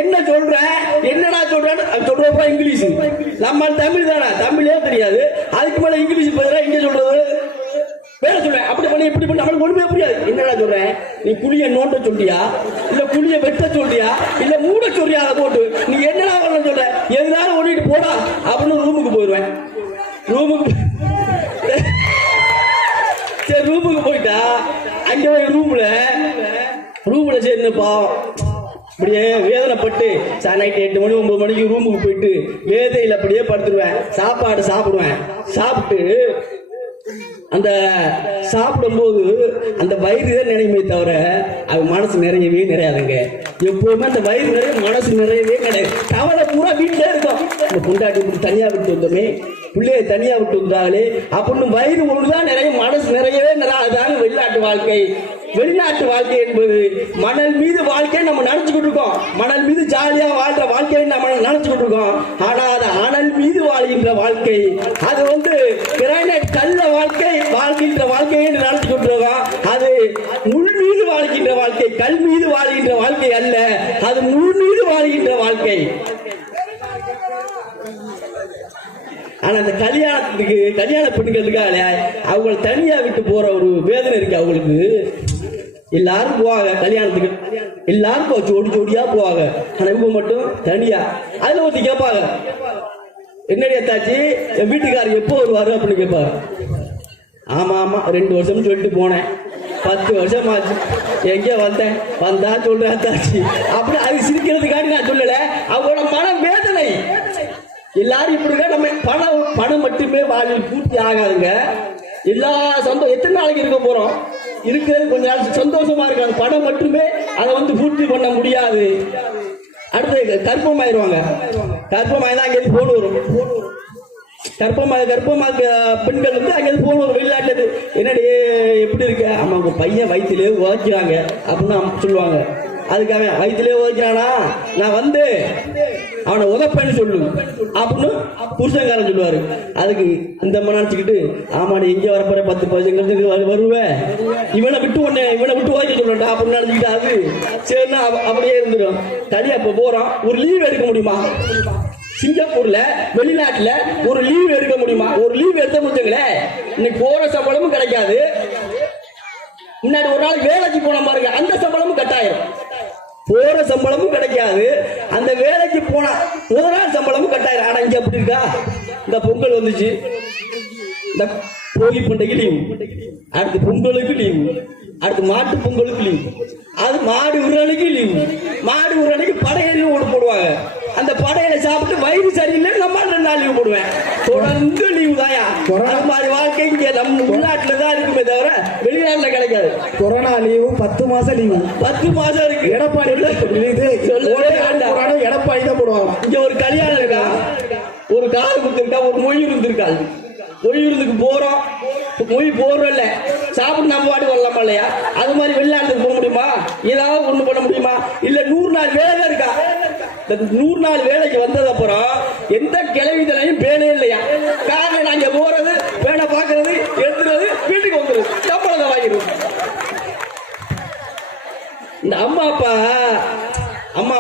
என்ன சொல்றேன் என்னடா சொல்றேன்னு சொல்றப்ப இங்கிலீஷ். நம்ம தமிழ் தானே, தமிழே தெரியாது. அதுக்கு மேல இங்கிலீஷ் பதிலா இங்க சொல்றது வேலை சொல்றேன். அப்படி பண்ணி இப்படி பண்ணி நம்மளுக்கு ஒண்ணுமே புரியாது. என்னடா சொல்றேன்? நீ குழிய நோட்ட சொல்றியா, இல்ல குழிய வெட்ட சொல்றியா, இல்ல மூட சொல்றியா? அதை போட்டு நீ என்னடா பண்ண சொல்ற? எதுனாலும் ஓடிட்டு போடா அப்படின்னு ரூமுக்கு போயிடுவேன். ரூமுக்கு சரி ரூமுக்கு போயிட்டா அங்க போய் ரூம்ல சேர்ந்துப்பா அப்படியே வேதனைப்பட்டு நைட்டு 8 மணி 9 மணிக்கு ரூமுக்கு போயிட்டு வேதையில் அப்படியே படுத்துருவேன். சாப்பாடு சாப்பிடுவேன். சாப்பிட்டு அந்த சாப்பிடும்போது அந்த வயிறு தான் நிறையுமே தவிர அது மனசு நிறையவே நிறையாதுங்க. எப்பவுமே அந்த வயிறு நிறைய மனசு நிறையவே கிடையாது. கவலை பூரா வீட்டிலே இருக்கும். இந்த பொண்டாட்டி இப்படி தனியா விட்டு வந்தோமே, பிள்ளைய தனியா விட்டு வந்தாலே அப்படின்னு வயிறு ஒன்றுதான் நிறைய, மனசு நிறையவே நிறையாதாங்க. வெளிநாட்டு வாழ்க்கை. வெளிநாட்டு வாழ்க்கை என்பது மணல் மீது வாழ்க்கையை நம்ம நினைச்சுக்கிட்டு இருக்கோம். மணல் மீது ஜாலியா வாழ்ற வாழ்க்கையை நம்ம நினைச்சுக்கிட்டு இருக்கோம். ஆனா அது அனல் மீது வாழ்கின்ற வாழ்க்கை. அது கிரானைட் கல்ல வாழ்கின்ற வாழ்க்கையை நினைச்சுக்கிட்டு இருக்கோம். அது முள் மீது வாழ்கின்ற வாழ்க்கை, கல் மீது வாழ்கின்ற வாழ்க்கை அல்ல. அது முள் மீது வாழ்கின்ற வாழ்க்கை. ஆனா அந்த கல்யாண பெண்களுக்காக அவங்க தனியா விட்டு போற ஒரு வேதனை இருக்கு அவங்களுக்கு. எல்லாரும் போவாங்க கல்யாணத்துக்கு, எல்லாரும் ஜோடி ஜோடியா போவாங்க. ஆனா இவங்க மட்டும் தனியா. அதுல ஒருத்தி கேட்பாங்க, என்னடி அத்தாச்சி என் வீட்டுக்காரர் எப்போ வருவாரு அப்படின்னு கேட்பாரு. ஆமா 2 வருஷம் சொல்லிட்டு போனேன், 10 வருஷம் ஆச்சு, எங்க வந்தா சொல்றேன் அத்தாச்சி அப்படி. அது சிரிக்கிறதுக்காண்டி நான் சொல்லல, அவங்களோட மன வேதனை. எல்லாரும் இப்படிதான். நம்ம பணம் மட்டுமே வாழ்வில் பூர்த்தி ஆகாதுங்க. எல்லா எத்தனை நாளைக்கு இருக்க போறோம்? இருக்கிறது கொஞ்ச நாள் சந்தோஷமா இருக்கு. அந்த பணம் மட்டுமே அதை பூர்த்தி பண்ண முடியாது. அடுத்து கர்ப்பமாயிருவாங்க. கர்ப்பமாயிருந்தா அங்கே போன் வரும். கர்ப்பமா பெண்கள் அங்கே போன் வரும். வெளிநாட்டு என்னடி எப்படி இருக்கு? ஆமா உங்க பையன் வயிற்றுலேயே உதைக்கிறாங்க அப்படின்னு சொல்லுவாங்க. அதுக்காக வயிற்றுலேயே உதைக்கிறானா, நான் அவனை உதப்பேன்னு சொல்லு அப்படின்னு புருஷங்காரன் சொல்லுவாரு. அதுக்கு இந்த நினைச்சுக்கிட்டு, ஆமா நீ எங்க வரப்போற 10 வருஷங்களுக்கு வருவேன், இவனை விட்டு உதைக்க சொல்லட்டா அப்படின்னு நினைச்சுக்கிட்டு அது சரின்னா அப்படியே இருந்துடும். தனியா இப்ப போறோம், ஒரு லீவ் எடுக்க முடியுமா? சிங்கப்பூர்ல வெளிநாட்டுல ஒரு லீவ் எடுக்க முடியுமா? ஒரு லீவ் எடுத்த முடிச்சுங்களே, இன்னைக்கு போற சம்பளமும் கிடைக்காது. முன்னாடி ஒரு நாள் வேலைக்கு போன பாருங்க, அந்த சம்பளமும் கட்டாயிரும். போற சம்பளமும் கிடைக்காது, அந்த வேலைக்கு போனா ஒரு நாள் சம்பளமும் கட்டாயிரும். ஆனா இங்க அப்படி இருக்கா? இந்த பொங்கல் வந்துச்சு, இந்த போகி பண்டிகை லீவு, அடுத்து பொங்கலுக்கு லீவு, அடுத்து மாட்டு பொங்கலுக்கு லீவு, அது மாடு உருளைக்கு லீவு. மாடு உருளைக்கு படையல் ஓடு போடுவாங்க. அந்த படையில சாப்பிட்டு வயிறு சரியில்லை, நம்ம 2 நாள் லீவு போடுவேன். தொடர்ந்து லீவு தாயா. அது மாதிரி வாழ்க்கை இங்க நம்ம உள்நாட்டுல தான் இருக்குமே தவிர வெளிநாட்டுல கிடைக்காது. கொரோனா லீவு 10 மாசம் லீவு, 10 மாசம் இருக்கு. எடப்பாடி எடப்பாடி தான் போடுவாங்க. இங்க ஒரு கல்யாணம் இருக்கா, ஒரு காது குத்துருக்கா, ஒரு மொழி இருந்திருக்காது. மொழி விருந்துக்கு போறோம், மொழி போறோம்ல, சாப்பிட்டு நம்ம பாட்டு வரலாமா இல்லையா? அது மாதிரி வெளிநாட்டுக்கு போக முடியுமா? ஏதாவது ஒண்ணு பண்ண முடியுமா? இல்ல 100 நாள் வேலை இருக்கா? 100 நாள் வேலைக்கு வந்தது அப்புறம் எந்த கிளவிதலையும் பேனே இல்லையா? காரணம் நாங்க போறது, பேனை பாக்குறது, எடுத்துறது, வீட்டுக்கு வந்துருது, சம்பளத்தை வாங்கிடுவோம். இந்த அம்மா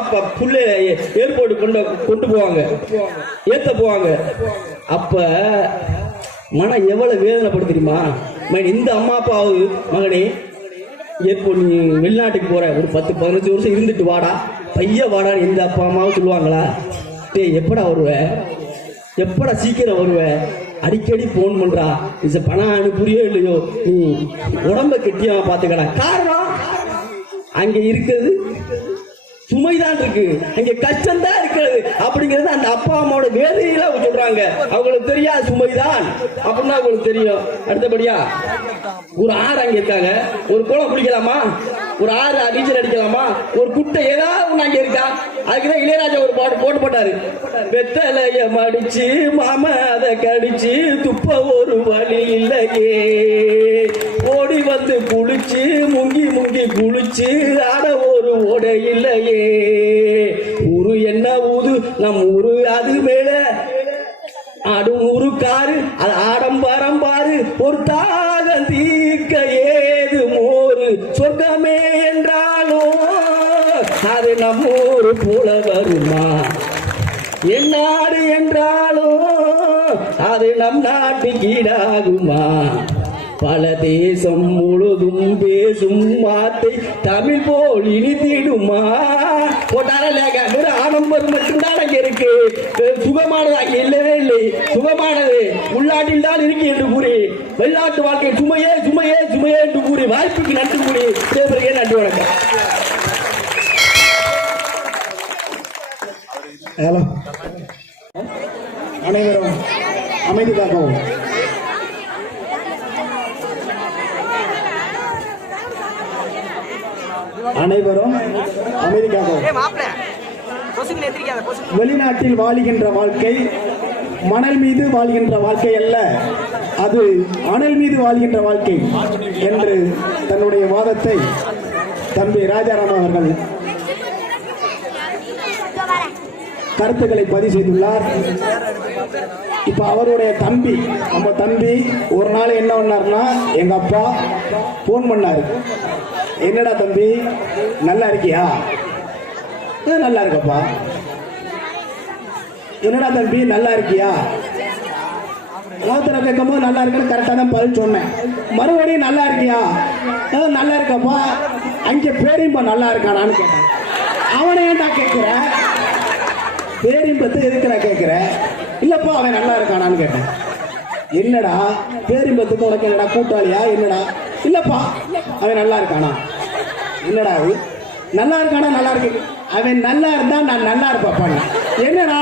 அப்பா புள்ள ஏர்போர்ட் கொண்டு போவாங்க, ஏத்த போவாங்க. அப்ப மனம் எவ்வளவு வேதனைப்படும் தெரியுமா? இந்த அம்மா அப்பாவது, மகனே இப்போ நீ வெளிநாட்டுக்கு போற ஒரு 10-15 வருஷம் இருந்துட்டு வாடா பையன் வாடான்னு எந்த அப்பா அம்மாவும் சொல்லுவாங்களா? டேய் எப்படா வருவ, எப்படா சீக்கிரம் வருவ, அடிக்கடி போன் பண்றா, இது பணம் அனுப்புறியோ இல்லையோ, நீ உடம்ப கெட்டியா பாத்துக்கடா. காரணம் அங்க இருக்கிறது சுமைதான் இருக்கு, அங்க கஷ்டம் தான் இருக்கிறது அப்படிங்கிறது அந்த அப்பா அம்மாவோட வேதனையில அவங்க சொல்றாங்க. அவங்களுக்கு தெரியாது சுமைதான் அப்படின்னா அவங்களுக்கு தெரியும். அடுத்தபடியா ஒரு ஆறு அங்க இருக்காங்க, ஒரு குளம் குடிக்கலாமா, ஒரு ஆறு நீச்சல் அடிக்கலாமா, ஒரு குட்டை ஏதாவது ஒண்ணு அங்க இருக்கா? அதுக்குதான் இளையராஜா ஒரு பாட்டு போட்டாரு, வெத்தலைய மடிச்சு மாம அதை கடிச்சு துப்ப ஒரு வழி இல்லையே, ஓடி வந்து குளிச்சு முங்கி முங்கி குளிச்சு ஆட ஒரு ஓடை இல்லையே, ஊரு என்ன ஊது நம் ஊரு அது மேல ஆடும் ஊரு காரு அது ஆடம்பரம் பாரு, ஒரு தாகம் தீர்க்க ஏது மோரு, சொர்க்கமே என்றாலும் அது நம்ம ஊரு போல வருமா, என் நாடு என்றாலும் அது நம் நாட்டுக்கு ஈடாகுமா, பல தேசம் முழுதும் பேசும் வார்த்தை தமிழ் போல் இனித்திடுமா. ஆடம்பரம் மட்டும்தான் அங்க இருக்கு, சுகமானது அங்க இல்லவே இல்லை. சுகமானது உள்நாட்டில் தான் இருக்கு என்று கூறி வெளிநாட்டு வாழ்க்கை சுமையே சுமையே சுமையே என்று கூறி வாய்ப்புக்கு நன்றி கூறி தேவையே. நன்றி, வணக்கம். ஹலோ, அனைவரும் அமைதி காக்கவும். அனைவரும் அமெரிக்காவும். வெளிநாட்டில் வாழுகின்ற வாழ்க்கை மணல் மீது வாழ்கின்ற வாழ்க்கை அல்ல, அது அனல் மீது வாழ்கின்ற வாழ்க்கை என்று தன்னுடைய வாதத்தை தம்பி ராஜாராம் அவர்கள் கருத்துக்களை பதிவு செய்துள்ளார். இப்ப அவருடைய தம்பி, நம்ம தம்பி ஒரு நாள் என்ன பண்ணார்னா, எங்க அப்பா போன் பண்ணாரு, என்னடா தம்பி நல்லா இருக்கியா? நல்லா இருக்கப்பா. என்னடா தம்பி நல்லா இருக்கியா? ஒருத்தரை கேட்கும் போது நல்லா இருக்குன்னு கரெக்டா தான் பதில் சொன்னேன். மறுபடியும் நல்லா இருக்கியா? நல்லா இருக்கப்பா. அங்க பேரிம்பா நல்லா இருக்கானான்னு கேட்டேன். அவனை ஏன்டா கேட்கிற? பேரிம்பத்து எதுக்குடா கேட்கிற? இல்லப்பா அவன் நல்லா இருக்கானான்னு கேட்டேன். என்னடா பேரிம்பத்துக்கு உனக்கு என்னடா கூட்டாளியா என்னடா? இல்லப்பா அவன் நல்லா இருக்கானா. என்னடா அது நல்லா இருக்கானா? நல்லா இருக்கு. அவன் நல்லா இருந்தா நான் நல்லா இருப்பாப்பா. என்னடா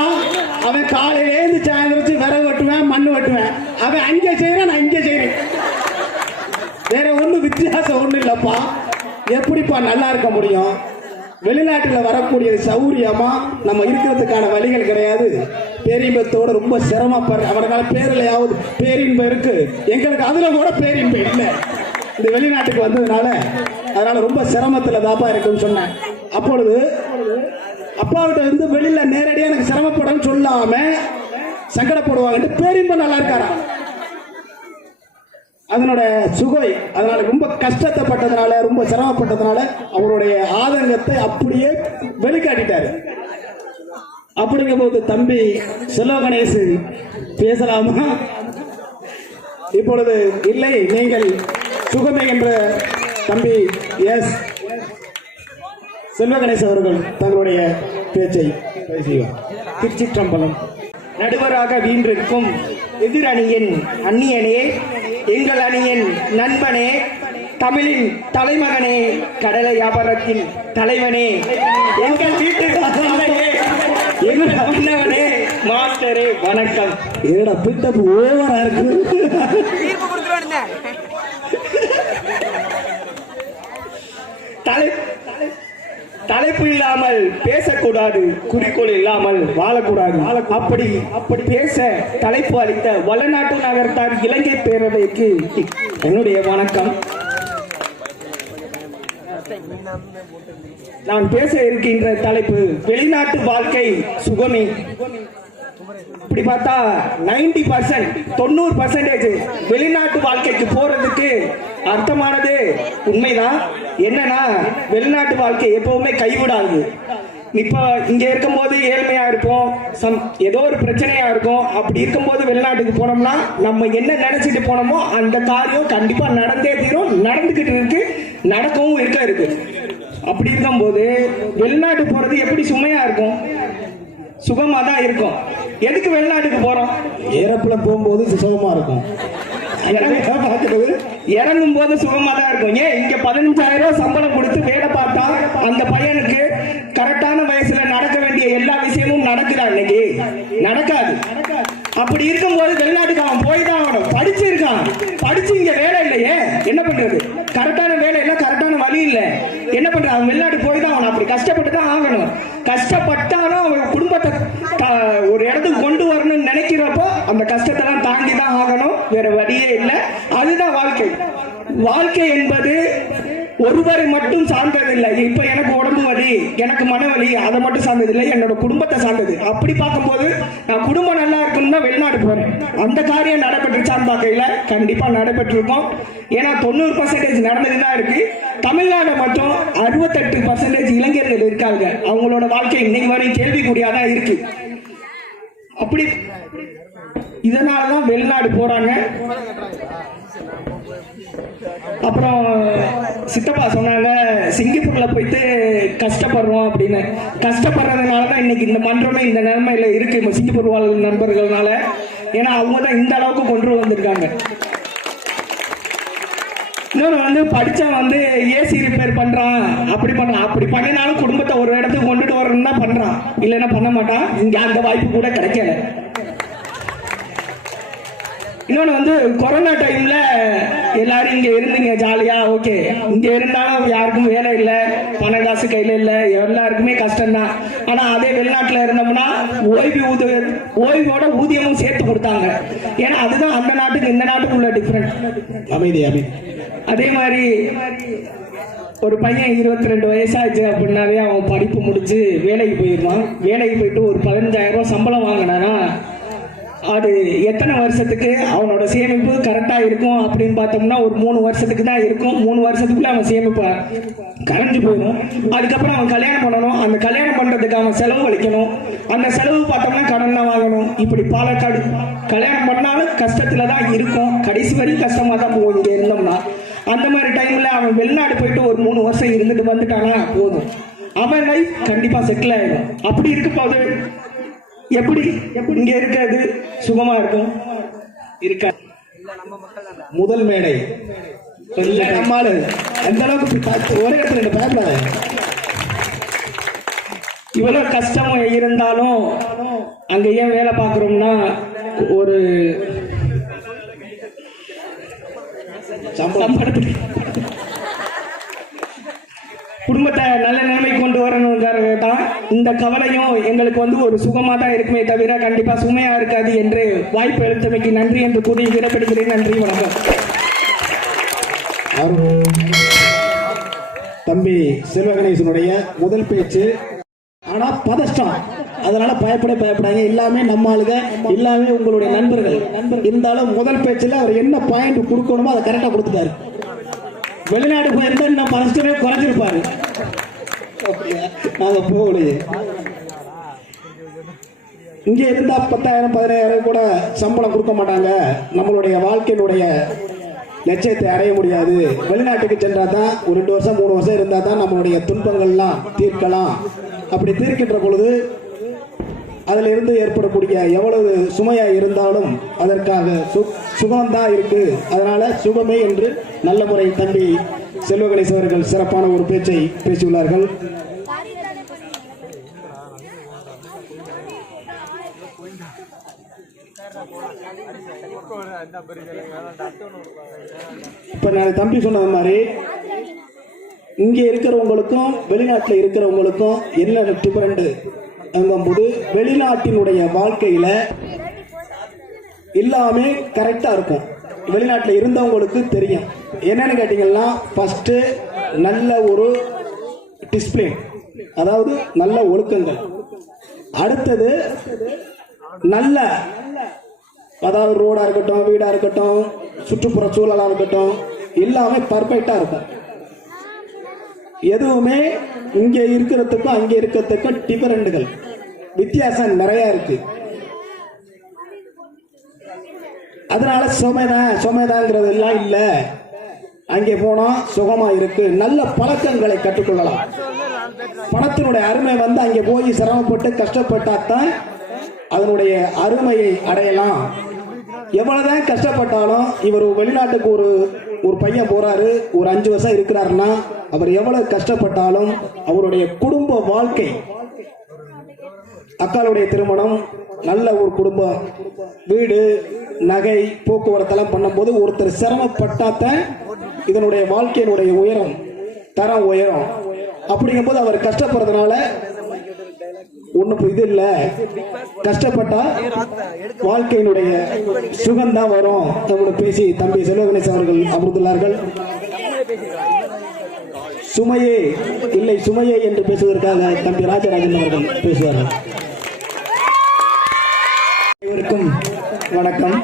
அவன் காலையில இருந்து சாயந்தரம் விறகு வெட்டுவேன், மண் வெட்டுவேன். அவன் அங்கே செய்யறான், நான் இங்கே செய்யறேன். வேற ஒன்றும் வித்தியாசம் ஒன்றும் இல்லப்பா. எப்படிப்பா நல்லா இருக்க முடியும்? வெளிநாட்டில் வரக்கூடிய சௌரியமா நம்ம இருக்கிறதுக்கான வழிகள் கிடையாது. பேரின்பத்தோட ரொம்ப சிரமப்படுற அவனால பேரிலையாவது பேரின்பம் இருக்கு, எங்களுக்கு அதுல கூட பேரின்பம் இல்லை. இந்த வெளிநாட்டுக்கு வந்ததுனால அதனால ரொம்ப சிரமத்துல தாப்பா இருக்குன்னு சொன்னேன். அப்பொழுது அப்பாவிட்ட வந்து வெளியில நேரடியா எனக்கு சிரமப்படன்னு சொல்லாம சங்கடப்படுவாங்க. பேரின்பம் நல்லா இருக்காரா, அதனோட சுகை, அதனால ரொம்ப கஷ்டப்பட்டதுனால ரொம்ப சிரமப்பட்டதுனால அவருடைய ஆதங்கத்தை அப்படியே வெளிக்காட்டிட்டாரு. அப்படிங்கும் போது தம்பி செல்வ கணேசு பேசலாமா? இப்பொழுது இல்லை, நீங்கள் சுகமே என்ற தம்பி எஸ் செல்வ கணேச் அவர்கள் தங்களுடைய பேச்சை பேசுவார். திருச்சிற்றம்பலம். நடுவராக வீன்றிருக்கும் எதிரணியின் அந்நியனே, எங்கள் அணியின் நண்பனே, தமிழின் தலைமகனே, கடலை வியாபாரத்தின் தலைவனே, எங்கள் வீட்டு எங்கள் அண்ணவனே, மாஸ்டரே வணக்கம். ஏடா பிட்டப் ஓவரா இருக்கு. தலைப்பு இல்லாமல் பேசக்கூடாது, குறிக்கோள் இல்லாமல் வாழக்கூடாது. அப்படி பேச தலைப்பு அளித்த வளநாட்டு நகரத்தார் இலங்கை பேரவைக்கு என்னுடைய வணக்கம். நான் பேச இருக்கின்ற தலைப்பு வெளிநாட்டு வாழ்க்கை சுகமே. இப்படி பார்த்தா 90% 90% வெளிநாட்டு வாழ்க்கைக்கு போறதுக்கு அர்த்தமானது உண்மைதான். என்னன்னா வெளிநாட்டு வாழ்க்கை எப்பவுமே கைவிடாது. இப்போ இங்க இருக்கும்போது ஏழ்மையா இருப்போம், ஏதோ ஒரு பிரச்சனையா இருக்கும். அப்படி இருக்கும்போது வெளிநாட்டுக்கு போனோம்னா நம்ம என்ன நினைச்சிட்டு போனோமோ அந்த காரியம் கண்டிப்பா நடந்தே தீரும், நடந்துகிட்டு இருக்கு, நடக்கவும் இருக்கு. அப்படி இருக்கும்போது வெளிநாட்டு போறது எப்படி சுமையா இருக்கும்? சுகமா தான் இருக்கும். எதுக்கு வெளிநாட்டுக்கு போறோம்? ஏரோப்ளேன் போகும்போது சுகமா இருக்கும், இறங்கும் போது சுகமா தான் இருக்கும். ஏன் இங்க 15,000 ரூபாய் சம்பளம் கொடுத்து வேலை பார்த்தா அந்த பையனுக்கு கரெக்டான வயசுல நடக்க வேண்டிய எல்லா விஷயமும் நடக்குதா? இன்னைக்கு நடக்காது. அப்படி இருக்கும்போது வெளிநாட்டுக்கு அவன் போய் தான் ஆகணும். படிச்சு இங்க வேலை இல்லையே, என்ன பண்றது? கரெக்டான வேலை இல்லை, கரெக்டான வழி இல்லை, என்ன பண்றது? அவன் வெளிநாட்டு போய் தான் ஆகணும். அப்படி கஷ்டப்பட்டு தான் ஆகணும். கஷ்டப்பட்டாலும் அவன் குடும்பத்தை ஒரு இடத்துக்கு கொண்டு வரணும்னு நினைக்கிறப்போ அந்த கஷ்டத்தெல்லாம் தாண்டி தான் ஆகணும், வேற வழியே இல்லை. அதுதான் வாழ்க்கை. வாழ்க்கை என்பது ஒருவரை மட்டும் சார்ந்தது இல்லை. இப்ப எனக்கு உடம்பு வலி, எனக்கு மனவலி, அதை மட்டும் சார்ந்தது இல்லை, என்னோட குடும்பத்தை சார்ந்தது. அப்படி பார்க்கும்போது நான் குடும்பம் நல்லா இருக்குன்னு தான் வெளிநாடு போறேன். அந்த காரியம் நடைபெற்றுச்சான்னு பார்க்கையில கண்டிப்பா நடைபெற்றிருக்கோம். ஏன்னா 90% நடந்துதான் இருக்கு. தமிழ்நாடு மட்டும் 68% இளைஞர்கள் இருக்காங்க. அவங்களோட வாழ்க்கை இன்னைக்கு வரையும் கேள்விக்குறியாதான் இருக்கு. அப்படி இதனாலதான் வெளிநாடு போறாங்க. அப்புறம் சித்தப்பா சொன்னாங்க சிங்கப்பூர்ல போயிட்டு கஷ்டப்படுறோம் அப்படின்னு. கஷ்டப்படுறதுனாலதான் இன்னைக்கு இந்த மன்றமே இந்த நிலைமையில இருக்கு சிங்கப்பூர் வாழ் நண்பர்கள்னால. ஏன்னா அவங்க தான் இந்த அளவுக்கு கொண்டு வந்திருக்காங்க. இன்னொன்று படிச்சவன் ஏசி ரிப்பேர் பண்றான், அப்படி பண்றான். அப்படி பண்ணினாலும் குடும்பத்தை ஒரு இடத்துக்கு கொண்டுட்டு வரணும்னு தான் பண்றான், இல்லைன்னா பண்ண மாட்டான். இங்க அந்த வாய்ப்பு கூட கிடைக்கல. இன்னொன்று கொரோனா டைம்ல எல்லாரும் இங்க இருந்தீங்க ஜாலியா, ஓகே. இங்க இருந்தாலும் யாருக்கும் வேலை இல்லை, பணம் காசு கையில இல்லை, எல்லாருக்குமே கஷ்டம்தான். ஆனா அதே வெளிநாட்டுல இருந்தோம்னா ஓய்வோட ஊதியமும் சேர்த்து கொடுத்தாங்க. ஏன்னா அதுதான் அந்த நாட்டுக்கு இந்த நாட்டுக்கு உள்ள டிஃபரெண்ட். அமைதி. அதே மாதிரி ஒரு பையன் 22 வயசாச்சு அப்படின்னாவே அவன் படிப்பு முடிச்சு வேலைக்கு போயிடுவான். வேலைக்கு போயிட்டு ஒரு 15,000 ரூபாய் சம்பளம் வாங்கினானா அது எத்தனை வருஷத்துக்கு அவனோட சேமிப்பு கரெக்டா இருக்கும் அப்படின்னு பார்த்தோம்னா ஒரு 3 வருஷத்துக்கு தான் இருக்கும். 3 வருஷத்துக்குள்ள அவன் சேமிப்பா கரைஞ்சு போயிடும். அதுக்கப்புறம் அவன் கல்யாணம் பண்ணணும். அந்த கல்யாணம் பண்றதுக்கு அவன் செலவு அளிக்கணும். அந்த செலவு பார்த்தோம்னா கடன் தான் வாங்கணும். இப்படி பாலக்காடு கல்யாணம் பண்ணாலும் கஷ்டத்துல தான் இருக்கும். கடைசி வரைக்கும் கஷ்டமா தான் போகும் இங்க இருந்தோம்னா. அந்த மாதிரி டைம்ல அவன் வெளிநாடு போயிட்டு ஒரு 3 வருஷம் இருந்துட்டு வந்துட்டானா போதும், அவன் லைஃப் கண்டிப்பா செட்டில் ஆயிடும். அப்படி இருக்கும்போது எப்படி இங்க இருக்காது சுகமா இருக்கும்? இருக்கா? முதல் மேடை நம்மால அந்த அளவுக்கு ஒரே இடத்துல பயப்படாத. இவ்வளவு கஷ்டம் இருந்தாலும் அங்க ஏன் வேலை பார்க்கிறோம்னா ஒரு சம்பளத்துக்கு குடும்பத்தை நல்ல நிலைமைக்கு கொண்டு வரணுங்கிறது தான். இந்த கவலையும் எங்களுக்கு ஒரு சுகமா தான் இருக்குமே தவிர கண்டிப்பா சுமையா இருக்காது என்று வாய்ப்பு அளித்தமைக்கு நன்றி என்று கூறி விடப்படுகிறேன். நன்றி, வணக்கம். தம்பி செல்வகணேசனுடைய முதல் பேச்சு. ஆனா பதஷ்டம், அதனால பயப்படாங்க. எல்லாமே நம்ம ஆளுங்க, எல்லாமே உங்களுடைய நண்பர்கள். இருந்தாலும் முதல் பேச்சுல அவர் என்ன பாயிண்ட் கொடுக்கணுமோ அதை கரெக்டா கொடுத்துட்டாரு. வெளிநாடு போயிருந்தா இன்னும் பதஷ்டமே குறைஞ்சிருப்பாரு. நாங்க போகலையே. இங்க இருந்தா 10,000 15,000 கூட சம்பளம் கொடுக்க மாட்டாங்க. நம்மளுடைய வாழ்க்கையினுடைய லட்சியத்தை அடைய முடியாது. வெளிநாட்டுக்கு சென்றா தான் ஒரு 2 வருஷம் 3 வருஷம் இருந்தா தான் நம்மளுடைய துன்பங்கள்லாம் தீர்க்கலாம். அப்படி தீர்க்கின்ற பொழுது அதில் இருந்து ஏற்படக்கூடிய எவ்வளவு சுமையா இருந்தாலும் அதற்காக சுகம்தான் இருக்கு. அதனால சுகமே என்று நல்ல முறை தம்பி செல்வகணேச அவர்கள் சிறப்பான ஒரு பேச்சை பேசியுள்ளார்கள். இப்ப நான் தம்பி சொன்னது மாதிரி இங்க இருக்கிறவங்களுக்கும் வெளிநாட்டில் இருக்கிறவங்களுக்கும் என்ன டிஃபரெண்ட் போது வெளிநாட்டினுடைய வாழ்க்கையில எல்லாமே கரெக்டா இருக்கும். வெளிநாட்டில் இருந்தவங்களுக்கு தெரியும். என்னன்னு கேட்டீங்கன்னா ஃபர்ஸ்ட் நல்ல ஒரு டிசிப்ளின், அதாவது நல்ல ஒழுக்கங்கள். அடுத்தது நல்ல, அதாவது ரோடா இருக்கட்டும், வீடா இருக்கட்டும், சுற்றுப்புற சூழலா இருக்கட்டும், எல்லாமே பர்ஃபெக்டா இருக்கும். எதுவுமே இங்க இருக்கிறதுக்கும் அங்க இருக்கிறதுக்கும் டிஃபரெண்டுகள், வித்தியாசம் நிறைய இருக்கு. அதனால சுமைதாங்கிறது எல்லாம் இல்ல, அங்கே போனா சுகமா இருக்கு. நல்ல பழக்கங்களை கற்றுக்கொள்ளலாம். பணத்தினுடைய அருமை வந்து அங்கே போய் சிரமப்பட்டு கஷ்டப்பட்டாதான் அதனுடைய அருமையை அடையலாம். எவ்வளவுதான் கஷ்டப்பட்டாலும், இவர் வெளிநாட்டுக்கு ஒரு பையன் போறாரு, ஒரு 5 வருஷம் இருக்கிறாருன்னா அவர் எவ்வளவு கஷ்டப்பட்டாலும் அவருடைய குடும்ப வாழ்க்கை, அக்காளுடைய திருமணம், நல்ல ஒரு குடும்பம், வீடு, நகை, போக்குவரத்தெல்லாம் பண்ணும்போது ஒருத்தர் சிரமப்பட்டாத்தான் இதனுடைய வாழ்க்கையினுடைய உயரம், தரம் உயரம். அப்படிங்கும் போது அவர் கஷ்டப்படுறதுனால ஒன்னும் இது இல்ல, கஷ்டப்பட்டா வாழ்க்கையினுடைய சுகம்தான் வரும். நம்மளோட பேசி தம்பி செல்வ கணேசன் அவர்கள் அமர்ந்துள்ளார்கள். சுமையே இல்லை சுமையே என்று பேசுவதற்காக தம்பி ராஜராஜன் அவர்கள் பேசுவார்கள். அனைவருக்கும் வணக்கம்.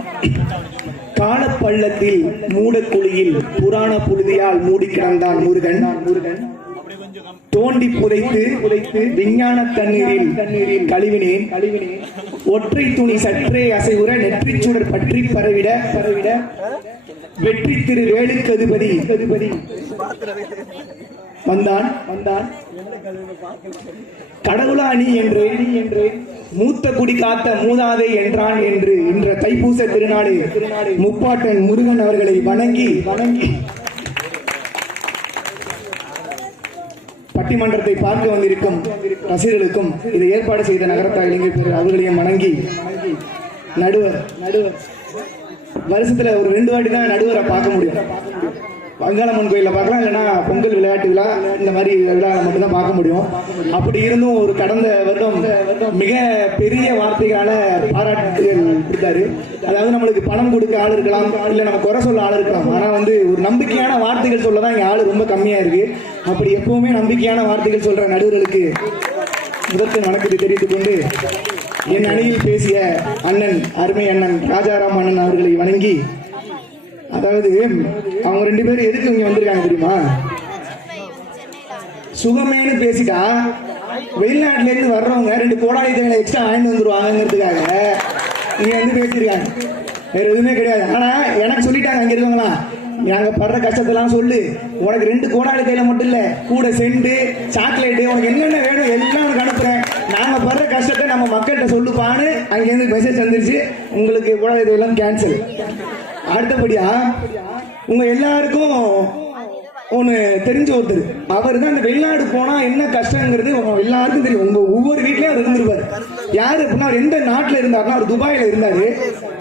காலப்பள்ளத்தில் மூடக்குழியில் புராண புழுதியால் மூடி கிடந்தான் முருகன். தோண்டி புதைத்து விஞ்ஞான தண்ணீரில் கழுவினேன். ஒற்றை துணி சற்றே அசைவுற நெற்றிச் சுடர் பற்றி பரவிட வெற்றி திரு வேலுக்கதிபதி வந்தான். கடவுளா நீ என்று மூத்த குடி காத்த மூதாதை என்றான் என்று இன்ற தைப்பூச திருநாடு முப்பாட்டன் முருகன் அவர்களை வணங்கி பட்டிமன்றத்தை பார்க்க வந்திருக்கும் ரசிகர்களுக்கும் இதை ஏற்பாடு செய்த நகரத்தார் இளைஞர் பேர் அவர்களையும் வணங்கி, நடுவர் வருஷத்துல ஒரு 2 வாட்டி தான் நடுவரை பார்க்க முடியும். வங்காளம்மன் கோயில பார்க்கலாம், இல்லைன்னா பொங்கல் விளையாட்டு விழா, இந்த மாதிரி விழா மட்டும்தான் பார்க்க முடியும். அப்படி இருந்தும் ஒரு கடந்த வருடம் மிக பெரிய வார்த்தைகளால பாராட்டுகள் கொடுத்தாரு. அதாவது நம்மளுக்கு பணம் கொடுக்க ஆள் இருக்கலாம், இல்ல நம்ம குறை சொல்ல ஆள் இருக்கலாம், ஆனா வந்து ஒரு நம்பிக்கையான வார்த்தைகள் சொல்லதான் இங்க ஆளு ரொம்ப கம்மியா இருக்கு. அப்படி எப்பவுமே நம்பிக்கையான வார்த்தைகள் சொல்ற நடுவர்களுக்கு முதற்கண் வணக்கத்தை தெரிவித்துக் கொண்டு, என் அணியில் பேசிய அண்ணன், அருமை அண்ணன் ராஜாராம் அண்ணன் அவர்களை வணங்கி, அதாவது அவங்க 2 பேரும் எதுக்கு இங்க வந்திருக்காங்க தெரியுமா? சுகமேனு பேசிட்டா வெளிநாட்டுல இருந்து வர்றவங்க 2 கோடாலி தேங்களை எக்ஸ்ட்ரா வாங்கிட்டு வந்துருவாங்கிறதுக்காக இங்க வந்து பேசியிருக்காங்க. வேற எதுவுமே கிடையாது. ஆனா எனக்கு சொல்லிட்டாங்க அங்க இருக்கவங்களா, நாங்க படுற கஷ்டத்தெல்லாம் சொல்லு, உனக்கு 2 கோடாலி தேயிலை மட்டும் இல்ல, கூட செண்டு, சாக்லேட்டு, உனக்கு என்னென்ன வேணும் எல்லாம் உனக்கு அனுப்புறேன். நாங்க படுற கஷ்டத்தை நம்ம மக்கள்கிட்ட சொல்லுப்பான்னு அங்கிருந்து மெசேஜ் வந்துருச்சு. உங்களுக்கு கோடாலி தேயிலாம் கேன்சல். அடுத்தபடியா உங்க எல்லாருக்கும் ஒண்ணு தெரிஞ்ச ஒருத்தர், அவர் தான் இந்த வெளிநாடு போனா என்ன கஷ்டங்கிறது எல்லாருக்கும் தெரியும். உங்க ஒவ்வொரு வீட்லயும் அவர் இருந்திருப்பாரு. யாரு அப்படின்னா, அவர் எந்த நாட்டுல இருந்தாருன்னா, அவர் துபாயில இருந்தாரு.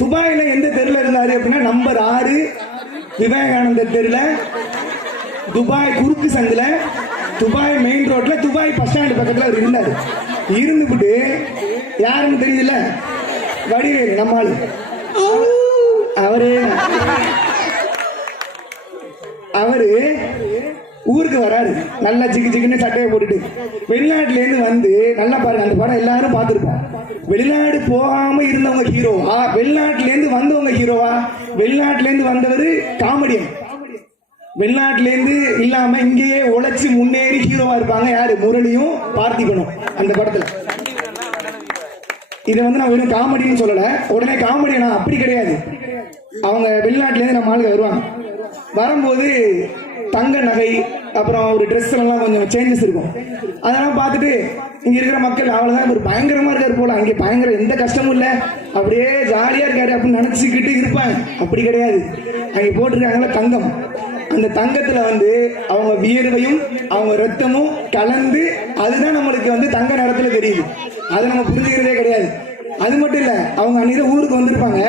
துபாயில எந்த தெருல இருந்தாரு அப்படின்னா, நம்பர் 6 விவேகானந்தர் தெருல, துபாய் குறுக்கு சந்தில, துபாய் மெயின் ரோட்ல, துபாய் பஸ் ஸ்டாண்ட் பக்கத்துல அவர் இருந்தாரு. இருந்துபிட்டு யாருன்னு தெரியுதுல்ல, வடிவேலு நம்ம ஆளு, அவரு ஊருக்கு வராரு. நல்லா ஜிக்கு ஜிக்குன்னு சட்டையை போட்டுட்டு வெளிநாட்டுல இருந்து வந்து, நல்லா பாருங்க, அந்த படம் எல்லாரும் பார்த்திருப்போம். வெளிநாடு போகாம இருந்தவங்க ஹீரோவா, வெளிநாட்டுல இருந்து வந்தவங்க ஹீரோவா? வெளிநாட்டுல இருந்து வந்தவர் காமெடியன். வெளிநாட்டுல இருந்து இல்லாம இங்கேயே உழைச்சு முன்னேறி ஹீரோவா இருப்பாங்க. யாரு? முரளியும் பார்த்திபனும் அந்த படத்துல. இதை வந்து நான் வெறும் காமெடின்னு சொல்லல. உடனே காமெடியா அப்படி கிடையாது. அவங்க வெளிநாட்டுல இருந்து நம்ம ஆளுங்க வருவாங்க. வரும்போது தங்க நகை, அப்புறம் ஒரு ட்ரெஸ் எல்லாம் கொஞ்சம் சேஞ்சஸ் இருக்கும். அதெல்லாம் பார்த்துட்டு இங்க இருக்கிற மக்கள், அவ்வளவுதான் ஒரு பயங்கரமா இருக்காரு போல, அங்கே பயங்கர எந்த கஷ்டமும் இல்ல, அப்படியே ஜாலியா இருக்காரு அப்படின்னு நினைச்சுக்கிட்டு இருப்பாங்க. அப்படி கிடையாது. அங்க போட்டிருக்காங்களா தங்கம், அந்த தங்கத்துல வந்து அவங்க வியர்வையும் அவங்க ரத்தமும் கலந்து, அதுதான் நம்மளுக்கு வந்து தங்க நிறத்துல தெரியுது. அதை நம்ம புரிஞ்சுக்கிறதே கிடையாது. அது மட்டும் இல்ல, அவங்க அன்னைக்கு ஊருக்கு வந்திருப்பாங்க.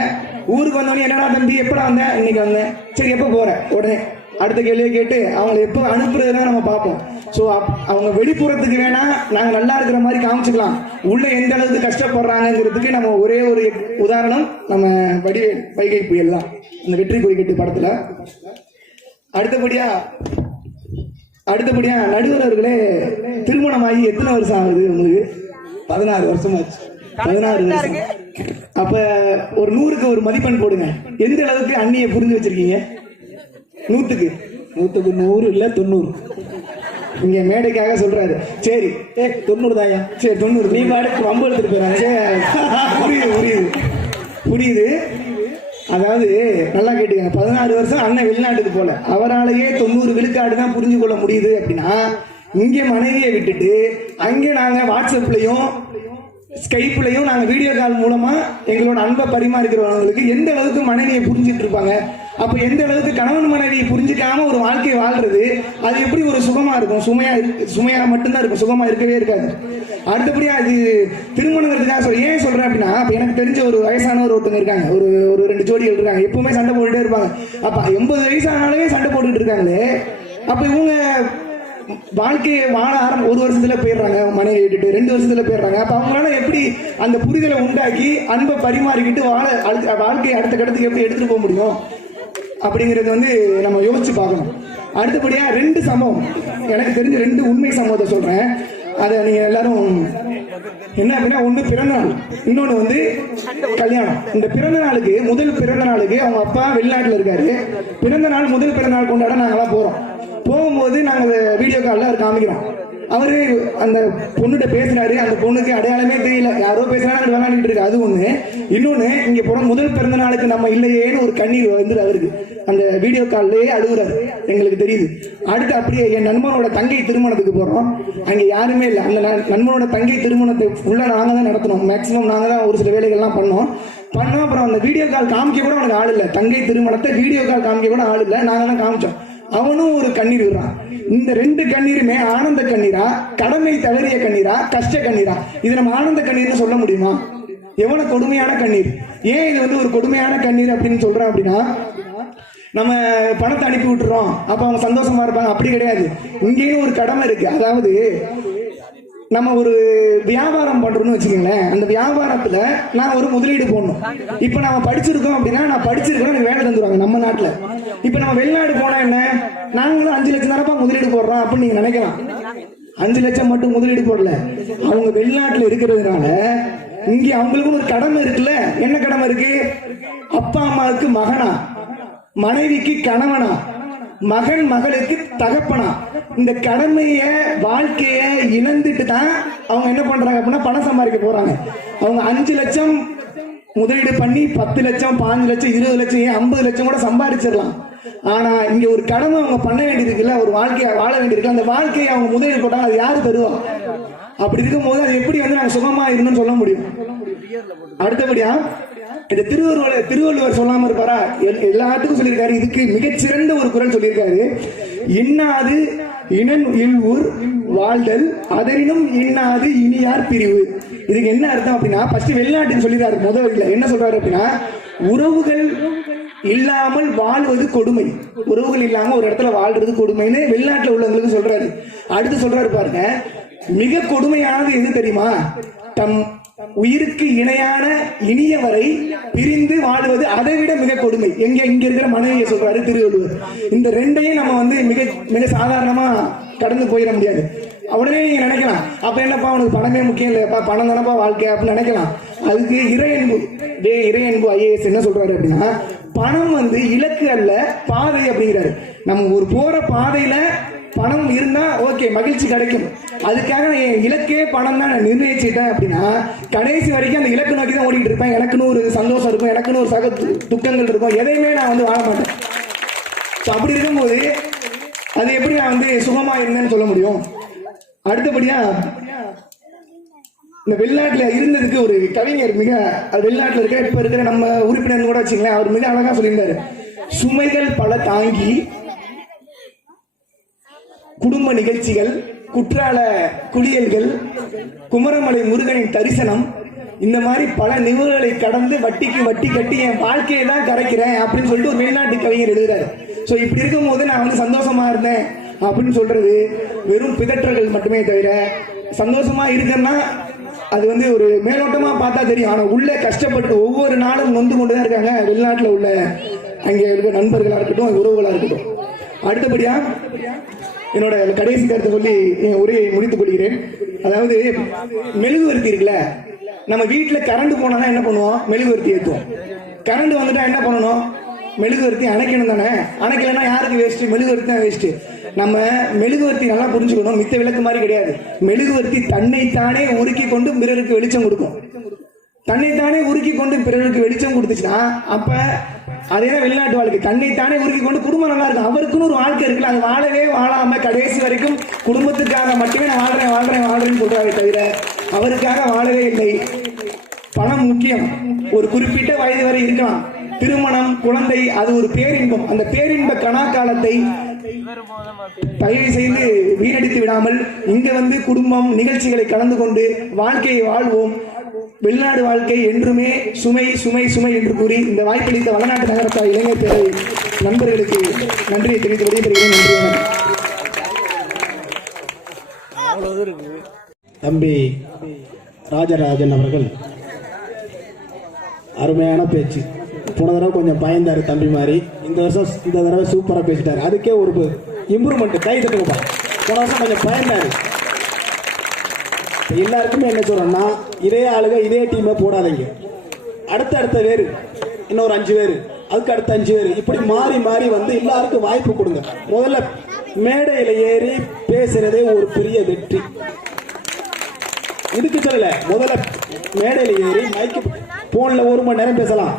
ஊருக்கு வந்தோடனே, என்னடா தம்பி எப்படா வந்த? இன்னைக்கு வந்தேன். சரி, எப்ப போற? உடனே அடுத்த கேள்வியை கேட்டு அவங்களை எப்போ அனுப்புறதுதான் நம்ம பார்ப்போம். ஸோ அவங்க வெளிப்புறத்துக்கு வேணா நாங்கள் நல்லா இருக்கிற மாதிரி காமிச்சுக்கலாம், உள்ள எந்த அளவுக்கு கஷ்டப்படுறாங்கிறதுக்கு நம்ம ஒரே ஒரு உதாரணம் நம்ம வைகை புயல் தான், இந்த வெற்றி கொடிக்கட்டு படத்துல. அடுத்தபடியா நடுவர் அவர்களே, திருமணமாகி எத்தனை வருஷம் ஆகுது உங்களுக்கு? 16 வருஷமாச்சு. 16 வருஷம். அப்ப ஒரு 100க்கு ஒரு மதிப்பெண் போடுங்க. எந்த அளவுக்கு அண்ணியை புரிஞ்சு வச்சிருக்கீங்க? 100க்கு 100 இல்ல 90. இங்க மேடைக்காக சொல்றாரு. சரி 90 தாயா, சரி 90 நீ பாட்டுக்கு வம்பு எடுத்துட்டு போறாரு. புரியுது. அதாவது நல்லா கேட்டுக்கங்க, 16 வருஷம் அண்ணன் வெளிநாட்டுக்கு போல, அவராலேயே 90 விழுக்காடு தான் புரிஞ்சு கொள்ள முடியுது அப்படின்னா, இங்க மனைவியை விட்டுட்டு அங்கே நாங்க வாட்ஸ்அப்லயும் ஸ்கைப்லயும் நாங்க வீடியோ கால் மூலமா எங்களோட அன்பை பரிமாறிக்கிறவங்களுக்கு எந்த அளவுக்கு மனைவியை புரிஞ்சுட்டு இருப்பாங்க. அப்ப எந்த அளவுக்கு கணவன் மனைவியை புரிஞ்சுக்காம ஒரு வாழ்க்கையை வாழ்றது, அது எப்படி ஒரு சுகமா இருக்கும்? சுமையா மட்டும்தான் இருக்கும், சுகமா இருக்கவே இருக்காது. அடுத்தபடியா அது திருமணங்கிறதுக்காக ஏன் சொல்றேன் அப்படின்னா, அப்ப எனக்கு தெரிஞ்ச ஒரு வயசானவர் ஒருத்தங்க இருக்காங்க, ஒரு 2 ஜோடிகள் இருக்காங்க, எப்பவுமே சண்டை போட்டுட்டே இருப்பாங்க. அப்ப 80 வயசானாலே சண்டை போட்டுட்டு இருக்காங்களே, அப்ப இவங்க வாழ்க்கையை வாழ ஒரு வருஷத்துல போயிடுறாங்க, மனைவி விட்டுட்டு 2 வருஷத்துல போயிடுறாங்க. அப்ப அவங்களால எப்படி அந்த புரிதலை உண்டாக்கி அன்பை பரிமாறிக்கிட்டு வாழ்க்கையை அடுத்த கட்டத்துக்கு எப்படி எடுத்துட்டு போக முடியும் அப்படிங்கறது நம்ம யோசிச்சு பார்க்கணும். அடுத்தபடியா 2 சம்பவம் எனக்கு தெரிஞ்ச 2 உண்மை சம்பவத்தை சொல்றேன். அதை நீங்க எல்லாரும் என்ன அப்படின்னா, ஒண்ணு பிறந்த நாள், இன்னொன்னு கல்யாணம். இந்த பிறந்த நாளுக்கு முதல் பிறந்த நாளுக்கு அவங்க அப்பா வெளிநாட்டுல இருக்காரு. பிறந்த நாள் முதல் பிறந்த நாள் கொண்டாட நாங்கெல்லாம் போகும்போது நாங்க வீடியோ கால்ல காமிக்கிறோம். அவரு அந்த பொண்ணுகிட்ட பேசுறாரு, அந்த பொண்ணுக்கு அடையாளமே தெரியல, யாரோ பேசுறாங்க விளையாடிட்டு இருக்கு. அது ஒண்ணு. இன்னொன்னு, இங்க போற முதல் பிறந்த நாளுக்கு நம்ம இல்லையேன்னு ஒரு கண்ணீர் அவருக்கு அந்த வீடியோ கால்லயே அழுகுறாரு, எங்களுக்கு தெரியுது. அடுத்து அப்படியே என் நண்பனோட தங்கை திருமணத்துக்கு போறோம், அங்க யாருமே இல்லை. அந்த நண்பனோட தங்கை திருமணத்தை ஃபுல்லா நாங்க தான் நடத்தணும், மேக்சிமம் நாங்க தான் ஒரு சில வேலைகள்லாம் பண்ணோம். அப்புறம் அந்த வீடியோ கால் காமிக்க கூட அவனுக்கு ஆள் இல்லை, தங்கை திருமணத்தை வீடியோ கால் காமிக்க கூட ஆள் இல்லை, நாங்க தான் காமிச்சோம். அவனும் ஒரு கண்ணீர் விடுறான். இந்த 2 கண்ணீருமே ஆனந்த கண்ணீரா, கடமை தவறிய கண்ணீரா, கஷ்ட கண்ணீரா? இது நம்ம ஆனந்த கண்ணீர்னு சொல்ல முடியுமா? எவ்வளவு கொடுமையான கண்ணீர். ஏன் இது ஒரு கொடுமையான கண்ணீர் அப்படின்னு சொல்றேன் அப்படின்னா, நம்ம பணத்தை அனுப்பி விட்டுறோம், அப்ப அவங்க சந்தோஷமா இருப்பாங்க, அப்படி கிடையாது. இங்கேயும் ஒரு கடமை இருக்கு. அதாவது நம்ம ஒரு வியாபாரம் பண்றோம்னு வச்சுக்கோங்களேன், அந்த வியாபாரத்துல நான் ஒரு முதலீடு போடணும். இப்ப நம்ம படிச்சிருக்கோம் அப்படின்னா, நான் படிச்சிருக்கோம் எனக்கு வேலை தந்துருவாங்க நம்ம நாட்டுல. இப்ப நம்ம வெளிநாடு போனா என்ன, நாங்களும் 5 லட்சம் தானப்பா முதலீடு போடுறோம் அப்படின்னு நீங்க நினைக்கலாம். 5 லட்சம் மட்டும் முதலீடு போடல, அவங்க வெளிநாட்டுல இருக்கிறதுனால இங்க அவங்களுக்கு ஒரு கடமை இருக்குல்ல. என்ன கடமை இருக்கு? அப்பா அம்மாவுக்கு மகனா, மனைவிக்கு கணவனா, மகன் மகளுக்கு தகப்பனா. இந்த கடமைய வாழ்க்கைய இழந்துட்டு தான் அவங்க என்ன பண்றாங்க அப்படின்னா பணம் சம்பாதிக்க போறாங்க. அவங்க 5 லட்சம் முதலீடு பண்ணி 10 லட்சம் 5 லட்சம் 20 லட்சம் 50 லட்சம் கூட சம்பாதிச்சிடலாம். ஆனா இங்க ஒரு கடமை அவங்க பண்ண வேண்டியிருக்குல்ல, ஒரு வாழ்க்கையை வாழ வேண்டியிருக்கு. அந்த வாழ்க்கையை அவங்க முதலீடு போட்டாங்க, அது யாரு தருவா? அப்படி இருக்கும் போது அது எப்படி நாங்க சுகமா இருக்கணும்னு சொல்ல முடியும்? அடுத்தபடியா இந்த திருவள்ளுவர் சொல்லாம இருப்பாரா? எல்லாத்துக்கும் சொல்லியிருக்காரு. இதுக்கு மிகச்சிறந்த ஒரு குறள் சொல்லியிருக்காரு. இன்னாது இனன் இல்ஊர் வாழ்தல் அதனினும் இன்னாது இனியார் பிரிவு. இதுக்கு என்ன அர்த்தம் அப்படின்னா, ஃபர்ஸ்ட் வெளிநாட்டுக்கு சொல்லிடுறாரு. முதல்ல என்ன சொல்றாரு அப்படின்னா, உறவுகள் இல்லாமல் வாழ்வது கொடுமை, உறவுகள் இல்லாம ஒரு இடத்துல வாழ்றது கொடுமைன்னு வெளிநாட்டுல உள்ளவங்களுக்கு சொல்றாரு. அடுத்து சொல்றாரு பாருங்க, மிக கொடுமையானது எது தெரியுமா? தம் உயிருக்கு இணையான இனியவரை பிரிந்து வாழ்வது அதை விட மிக கொடுமை. இங்க இருக்கிற மனைவியை சொல்றாரு திருவள்ளுவர். இந்த 2ஐயும் நம்ம மிக மிக சாதாரணமா கடந்து போயிட முடியாது. உடனே நீங்க நினைக்கலாம், அப்ப என்னப்பா உனக்கு பணமே முக்கியம் இல்லையாப்பா, பணம் தானப்பா வாழ்க்கை அப்படின்னு நினைக்கலாம். அதுக்கு இறையன்பு IAS என்ன சொல்றாரு அப்படின்னா, பணம் இலக்கு அல்ல பாதை அப்படிங்கிறாரு. நம்ம ஒரு போற பாதையில பணம் இருந்தா ஓகே, மகிழ்ச்சி கிடைக்கும். அதுக்காக என் இலக்கே பணம் தான் நிர்ணயிச்சுட்டேன் அப்படின்னா, கடைசி வரைக்கும் அந்த இலக்கு நோக்கி தான் ஓடிட்டு இருப்பேன். எனக்குன்னு ஒரு சந்தோஷம் இருக்கும், எனக்குன்னு ஒரு துக்கங்கள் இருக்கும், எதையுமே நான் வாழ மாட்டேன். அப்படி இருக்கும்போது அது எப்படி நான் சுகமா இருந்தேன்னு சொல்ல முடியும்? அடுத்தபடியா இந்த வெளிநாட்டுல இருந்ததுக்கு ஒரு கவிஞர் வெளிநாட்டுல இருக்க இப்ப இருக்கிற நம்ம உறுப்பினர் கூட வச்சுங்களேன், அவர் மிக அழகா சொல்லியிருந்தாரு. சுமைகள் பல தாங்கி குடும்ப நிகழ்ச்சிகள், குற்றால குளியல்கள், குமரமலை முருகனின் தரிசனம், இந்த மாதிரி பல நிகழ்வுகளை கடந்து வட்டிக்கு வட்டி கட்டி என் வாழ்க்கையை தான் கரைக்கிறேன் அப்படின்னு சொல்லிட்டு ஒரு வெளிநாட்டு கவிஞர் எழுதுறாரு. சோ இப்படி இருக்கும் போது நான் சந்தோஷமா இருந்தேன் அப்படின்னு சொல்றது வெறும் பிதற்றல்கள் மட்டுமே தவிர, சந்தோஷமா இருக்கேன்னா அது ஒரு மேலோட்டமா பார்த்தா தெரியும். ஆனா உள்ள கஷ்டப்பட்டு ஒவ்வொரு நாளும் நொந்து கொண்டுதான் இருக்காங்க வெளிநாட்டுல உள்ள அங்கே இருக்க நண்பர்களா இருக்கட்டும், உறவுகளா இருக்கட்டும். அடுத்தபடியா என்னோட கடைசி கருத்தை சொல்லி என் உரையை முடித்துக் கொள்கிறேன். அதாவது மெழுகுவர்த்தி இருக்குல்ல, நம்ம வீட்டுல கரண்ட் போனா என்ன பண்ணுவோம்? மெழுகுவர்த்தி ஏற்றுவோம். கரண்ட் வந்துட்டா என்ன பண்ணணும்? மெழுகுவர்த்தி அணைக்கணும் தானே. அணைக்கலன்னா யாருக்கு வேஸ்ட்? மெழுகுவர்த்தி தான் வேஸ்ட். நம்ம மெழுகுவர்த்தி நல்லா புரிஞ்சுக்கணும், மித்த விளக்கு மாதிரி கிடையாது. மெழுகுவர்த்தி தன்னைத்தானே உருக்கி கொண்டு பிறருக்கு வெளிச்சம் கொடுக்கும். தன்னைத்தானே உருக்கி கொண்டு பிறருக்கு வெளிச்சம் கொடுத்துச்சுன்னா அப்ப அதேதான் வெளிநாட்டு வாழ்க்கை. தன்னைத்தானே உருக்கி கொண்டு குடும்பம் நல்லா இருக்கும். அவருக்குன்னு ஒரு வாழ்க்கை இருக்குல்ல, அது வாழவே வாழாம கடைசி வரைக்கும் குடும்பத்துக்காக மட்டுமே நான் வாழ்றேன்னு சொல்றாரே தவிர அவருக்காக வாழவே இல்லை. பணம் முக்கியம், ஒரு குறிப்பிட்ட வயது வரை இருக்கலாம். திருமணம், குழந்தை, அது ஒரு பேரின்பம். அந்த பேரின்ப கணாக்காலத்தை தயவு செய்து வீணடித்து விடாமல் இங்க வந்து குடும்பம் நிகழ்ச்சிகளை கலந்து கொண்டு வாழ்க்கையை வாழ்வோம். வெளிநாடு வாழ்க்கை என்றுமே சுமை சுமை சுமை என்று கூறி இந்த வாய்ப்பளித்த வடநாட்டு நகரத்தார் இளைஞர் பேரவை நண்பர்களுக்கு நன்றியை தெரிவித்து விடைபெறுகிறேன். நன்றி. தம்பி ராஜராஜன் அவர்கள் அருமையான பேச்சு. போன தடவை கொஞ்சம் பயந்தாரு தம்பி மாதிரி, இந்த தடவை சூப்பரா பேசிட்டாரு. அதுக்கே ஒரு இம்ப்ரூவ்மெண்ட், கை தட்டுங்கப்பா. போன வருஷம் கொஞ்சம் பயந்தாரு. எல்லாருக்குமே என்ன சொல்றேன்னா, இதே ஆளுங்க இதே டீமை போடாதீங்க. அடுத்த வேறு இன்னொரு 5 பேர், அதுக்கு அடுத்த 5 பேர், இப்படி மாறி மாறி வந்து எல்லாருக்கும் வாய்ப்பு கொடுங்க. முதல்ல மேடையில ஏறி பேசுறதே ஒரு பெரிய வெற்றி. இதுக்கு சொல்லல, முதல்ல மேடையில ஏறி மைக்கு போன்ல 1 மணி நேரம் பேசலாம்,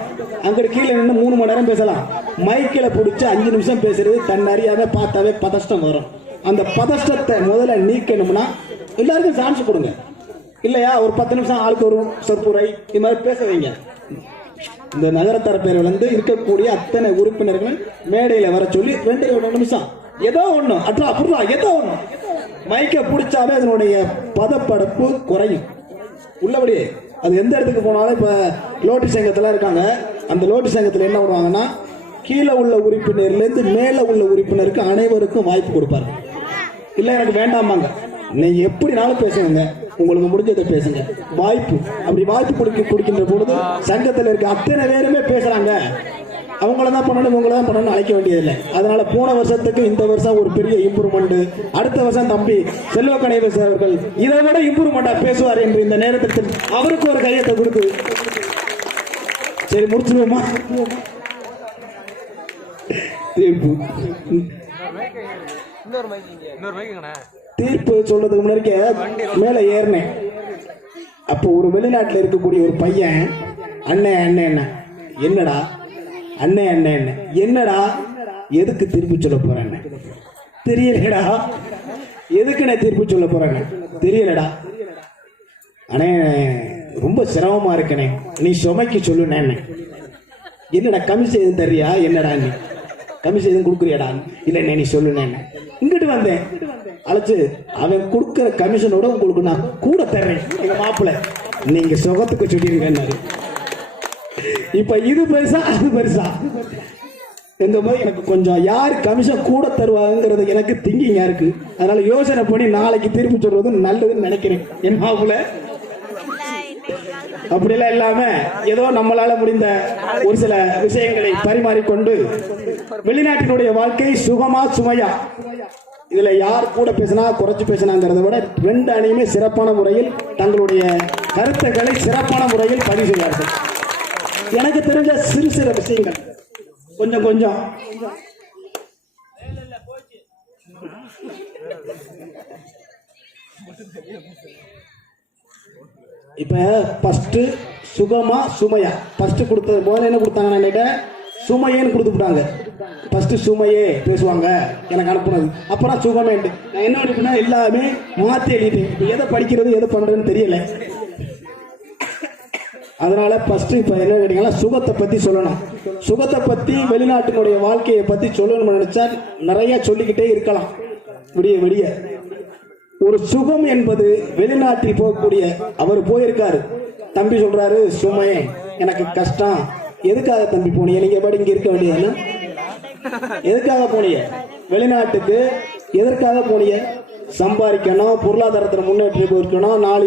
அங்கிட்டு கீழே நின்று 3 மணி நேரம் பேசலாம். மைக்கில் பிடிச்சி 5 நிமிஷம் பேசுறது தன்னறியாம பார்த்தாவே பதஷ்டம் வரும். அந்த பதஷ்டத்தை முதல்ல நீக்கணும்னா எல்லாருக்கும் சான்ஸ் கொடுங்க. இல்லையா, ஒரு 10 நிமிஷம் ஆளுக்கு ஒரு சொற்புரை இது மாதிரி பேச வைங்க. இந்த நகரத்தார பேர் வந்து இருக்கக்கூடிய அத்தனை உறுப்பினர்கள் மேடையில வர சொல்லி 2 நிமிஷம் ஏதோ ஒண்ணு ஏதோ ஒண்ணு மைக்க பிடிச்சாவே அதனுடைய பதப்படப்பு குறையும். உள்ளபடியே அது எந்த இடத்துக்கு போனாலும், இப்ப லோட்டி சங்கத்துல இருக்காங்க, அந்த லோட்டி சங்கத்துல என்ன பண்ணுவாங்கன்னா, கீழே உள்ள உறுப்பினர்ல இருந்து மேல உள்ள உறுப்பினருக்கு அனைவருக்கும் வாய்ப்பு கொடுப்பாரு. இல்ல எனக்கு வேண்டாமாங்க, நீங்க எப்படினாலும் பேசுங்க, உங்களுக்கு முடிஞ்சதை பேசுங்க. வாய்ப்பு அப்படி வாய்ப்பு கொடுக்கின்ற பொழுது சங்கத்தில் இருக்க அத்தனை பேருமே பேசுறாங்க. அவங்களதான் பண்ணணும் இவங்களதான் பண்ணணும் அழைக்க வேண்டியதில்லை. அதனால போன வருஷத்துக்கு இந்த வருஷம் ஒரு பெரிய இம்ப்ரூவ்மெண்ட். அடுத்த வருஷம் தம்பி செல்வ கணேசன் அவர்கள் இதை விட இம்ப்ரூவ்மெண்டா பேசுவார் என்று இந்த நேரத்தில் அவருக்கு ஒரு கையத்தை கொடுத்து சரி முடிச்சிருவோமா? தீர்ப்பு சொல்றதுக்கு முன்னாடி மேல ஏறினேன். அப்போ ஒரு வெளிநாட்டில் இருக்கக்கூடிய ஒரு பையன் அண்ணன் என்னடா அண்ணன் என்னடா எதுக்கு தீர்ப்பு சொல்ல போறேன் தெரியலடா, எதுக்கு நான் தீர்ப்பு சொல்ல போறேன் தெரியலடா, அண்ணே ரொம்ப சிரமமா இருக்கனே, நீ சுமைக்கு சொல்லுனே. என்னடா கமிஷன் எதுவும் தரியா? என்னடா நீ கமிஷன் எதுவும் கொடுக்குறியாடா? இல்ல நீ சொல்லுனேன். இங்கிட்டு வந்தேன் அழைச்சு, அவன் கொடுக்கிற கமிஷனோட உங்களுக்கு நான் கூட தர்றேன் எங்க மாப்பிள்ள, நீங்க சுகத்துக்கு சொல்லிருங்க. இப்ப இது பெருசா அது பெருசா இந்த மாதிரி எனக்கு கொஞ்சம் யார் கமிஷன் கூட தருவாங்கிறது எனக்கு திங்கிங்கா இருக்கு. அதனால யோசனை பண்ணி நாளைக்கு திருப்பி சொல்றது நல்லதுன்னு நினைக்கிறேன். என் மாப்பிள்ள அப்படிலாம் இல்லாம ஏதோ நம்மளால முடிந்த ஒரு சில விஷயங்களை பரிமாறிக்கொண்டு வெளிநாட்டினுடைய வாழ்க்கை சுகமா சுமையா, இதுல யார் கூட பேசினா குறைச்சு பேசினாங்கிறத விட 2 அணியுமே சிறப்பான முறையில் தங்களுடைய கருத்துக்களை சிறப்பான முறையில் பதிவு செய்வார்கள். எனக்கு தெரிஞ்ச சிறு விஷயங்கள் கொஞ்சம் இப்ப ஃபர்ஸ்ட் சுகமா சுமையா, ஃபர்ஸ்ட் கொடுத்தது முதல்ல என்ன கொடுத்தாங்க, சுமையேன்னு கொடுத்துட்டாங்க. ஃபர்ஸ்ட் சுமையே பேசுவாங்க எனக்கு அனுப்புனது, அப்புறம் சுகமேன்ட்டு. நான் என்ன பண்ணிட்டேன்னா எல்லாமே மாற்றி எழுதிட்டேன். எதை படிக்கிறது எதை பண்றதுன்னு தெரியல. அதனால ஃபர்ஸ்ட் இப்ப என்ன கேட்டீங்கன்னா சுகத்தை பத்தி சொல்லணும். சுகத்தை பத்தி வெளிநாட்டினுடைய வாழ்க்கையை பத்தி சொல்லணும்னு நினைச்சா நிறைய சொல்லிக்கிட்டே இருக்கலாம். விடிய ஒரு சுகம் என்பது வெளிநாட்டில் போகக்கூடிய, அவர் போயிருக்காரு, தம்பி சொல்றாரு சுமையே எனக்கு கஷ்டம். எதுக்காக தம்பி போனீங்க? நீங்க எப்படி இங்க இருக்க வேண்டியது? எதுக்காக போனீங்க வெளிநாட்டுக்கு? எதற்காக போனீங்க? சம்பாதிக்கணும், பொருளாதாரத்தில் முன்னேற்றம் இருக்கணும், 4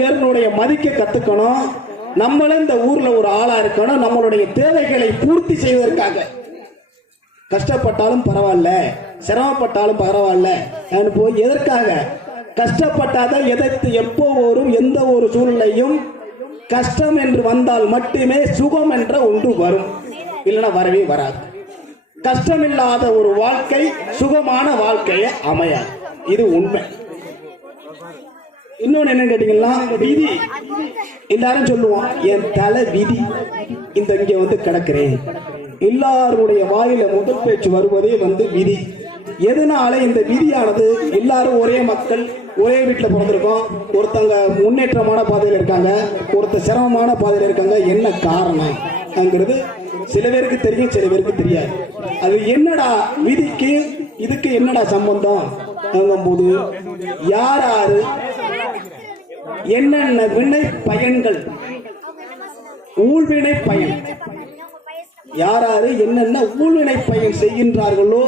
பேருடைய மதிக்க கத்துக்கணும், நம்மளும் இந்த ஊர்ல ஒரு ஆளா இருக்கணும், நம்மளுடைய தேவைகளை பூர்த்தி செய்வதற்காக. கஷ்டப்பட்டாலும் பரவாயில்ல, சிரமப்பட்டாலும் பரவாயில்ல போய் எதற்காக? கஷ்டப்பட்டாதான் எதற்கு எப்போ வரும், எந்த ஒரு சூழ்நிலையும் கஷ்டம் என்று வந்தால் மட்டுமே சுகம் என்ற ஒன்று வரும், இல்லைன்னா வரவே வராது. கஷ்டமில்லாத ஒரு வாழ்க்கை, சுகமான வாழ்க்கையை அமையாது. இது உண்மை. இன்னொன்னு என்ன கேட்டீங்கன்னா, விதி. எல்லாரும் சொல்லுவோம், என் தலை விதி இந்த இங்க வந்து கிடக்கிறேன். எல்லாருடைய வாயில முதல் பேச்சு வருவதே விதி. எதனால இந்த விதியானது? எல்லாரும் ஒரே மக்கள், ஒரே வீட்டில் பிறந்திருக்கோம். ஒருத்தங்க முன்னேற்றமான பாதையில் இருக்காங்க, ஒருத்தர் சிரமமான பாதையில் இருக்காங்க. என்ன காரணம் அங்கிறது சில பேருக்கு தெரியும், சில பேருக்கு தெரியாது. அது என்னடா விதிக்கு இதுக்கு என்னடா சம்பந்தம் போது, யார் யாரு என்னென்ன வினை பயன்கள், ஊழ்வினை பயன், யார் யாரு என்னென்ன ஊழ்வினை பயன் செய்கின்றார்களோ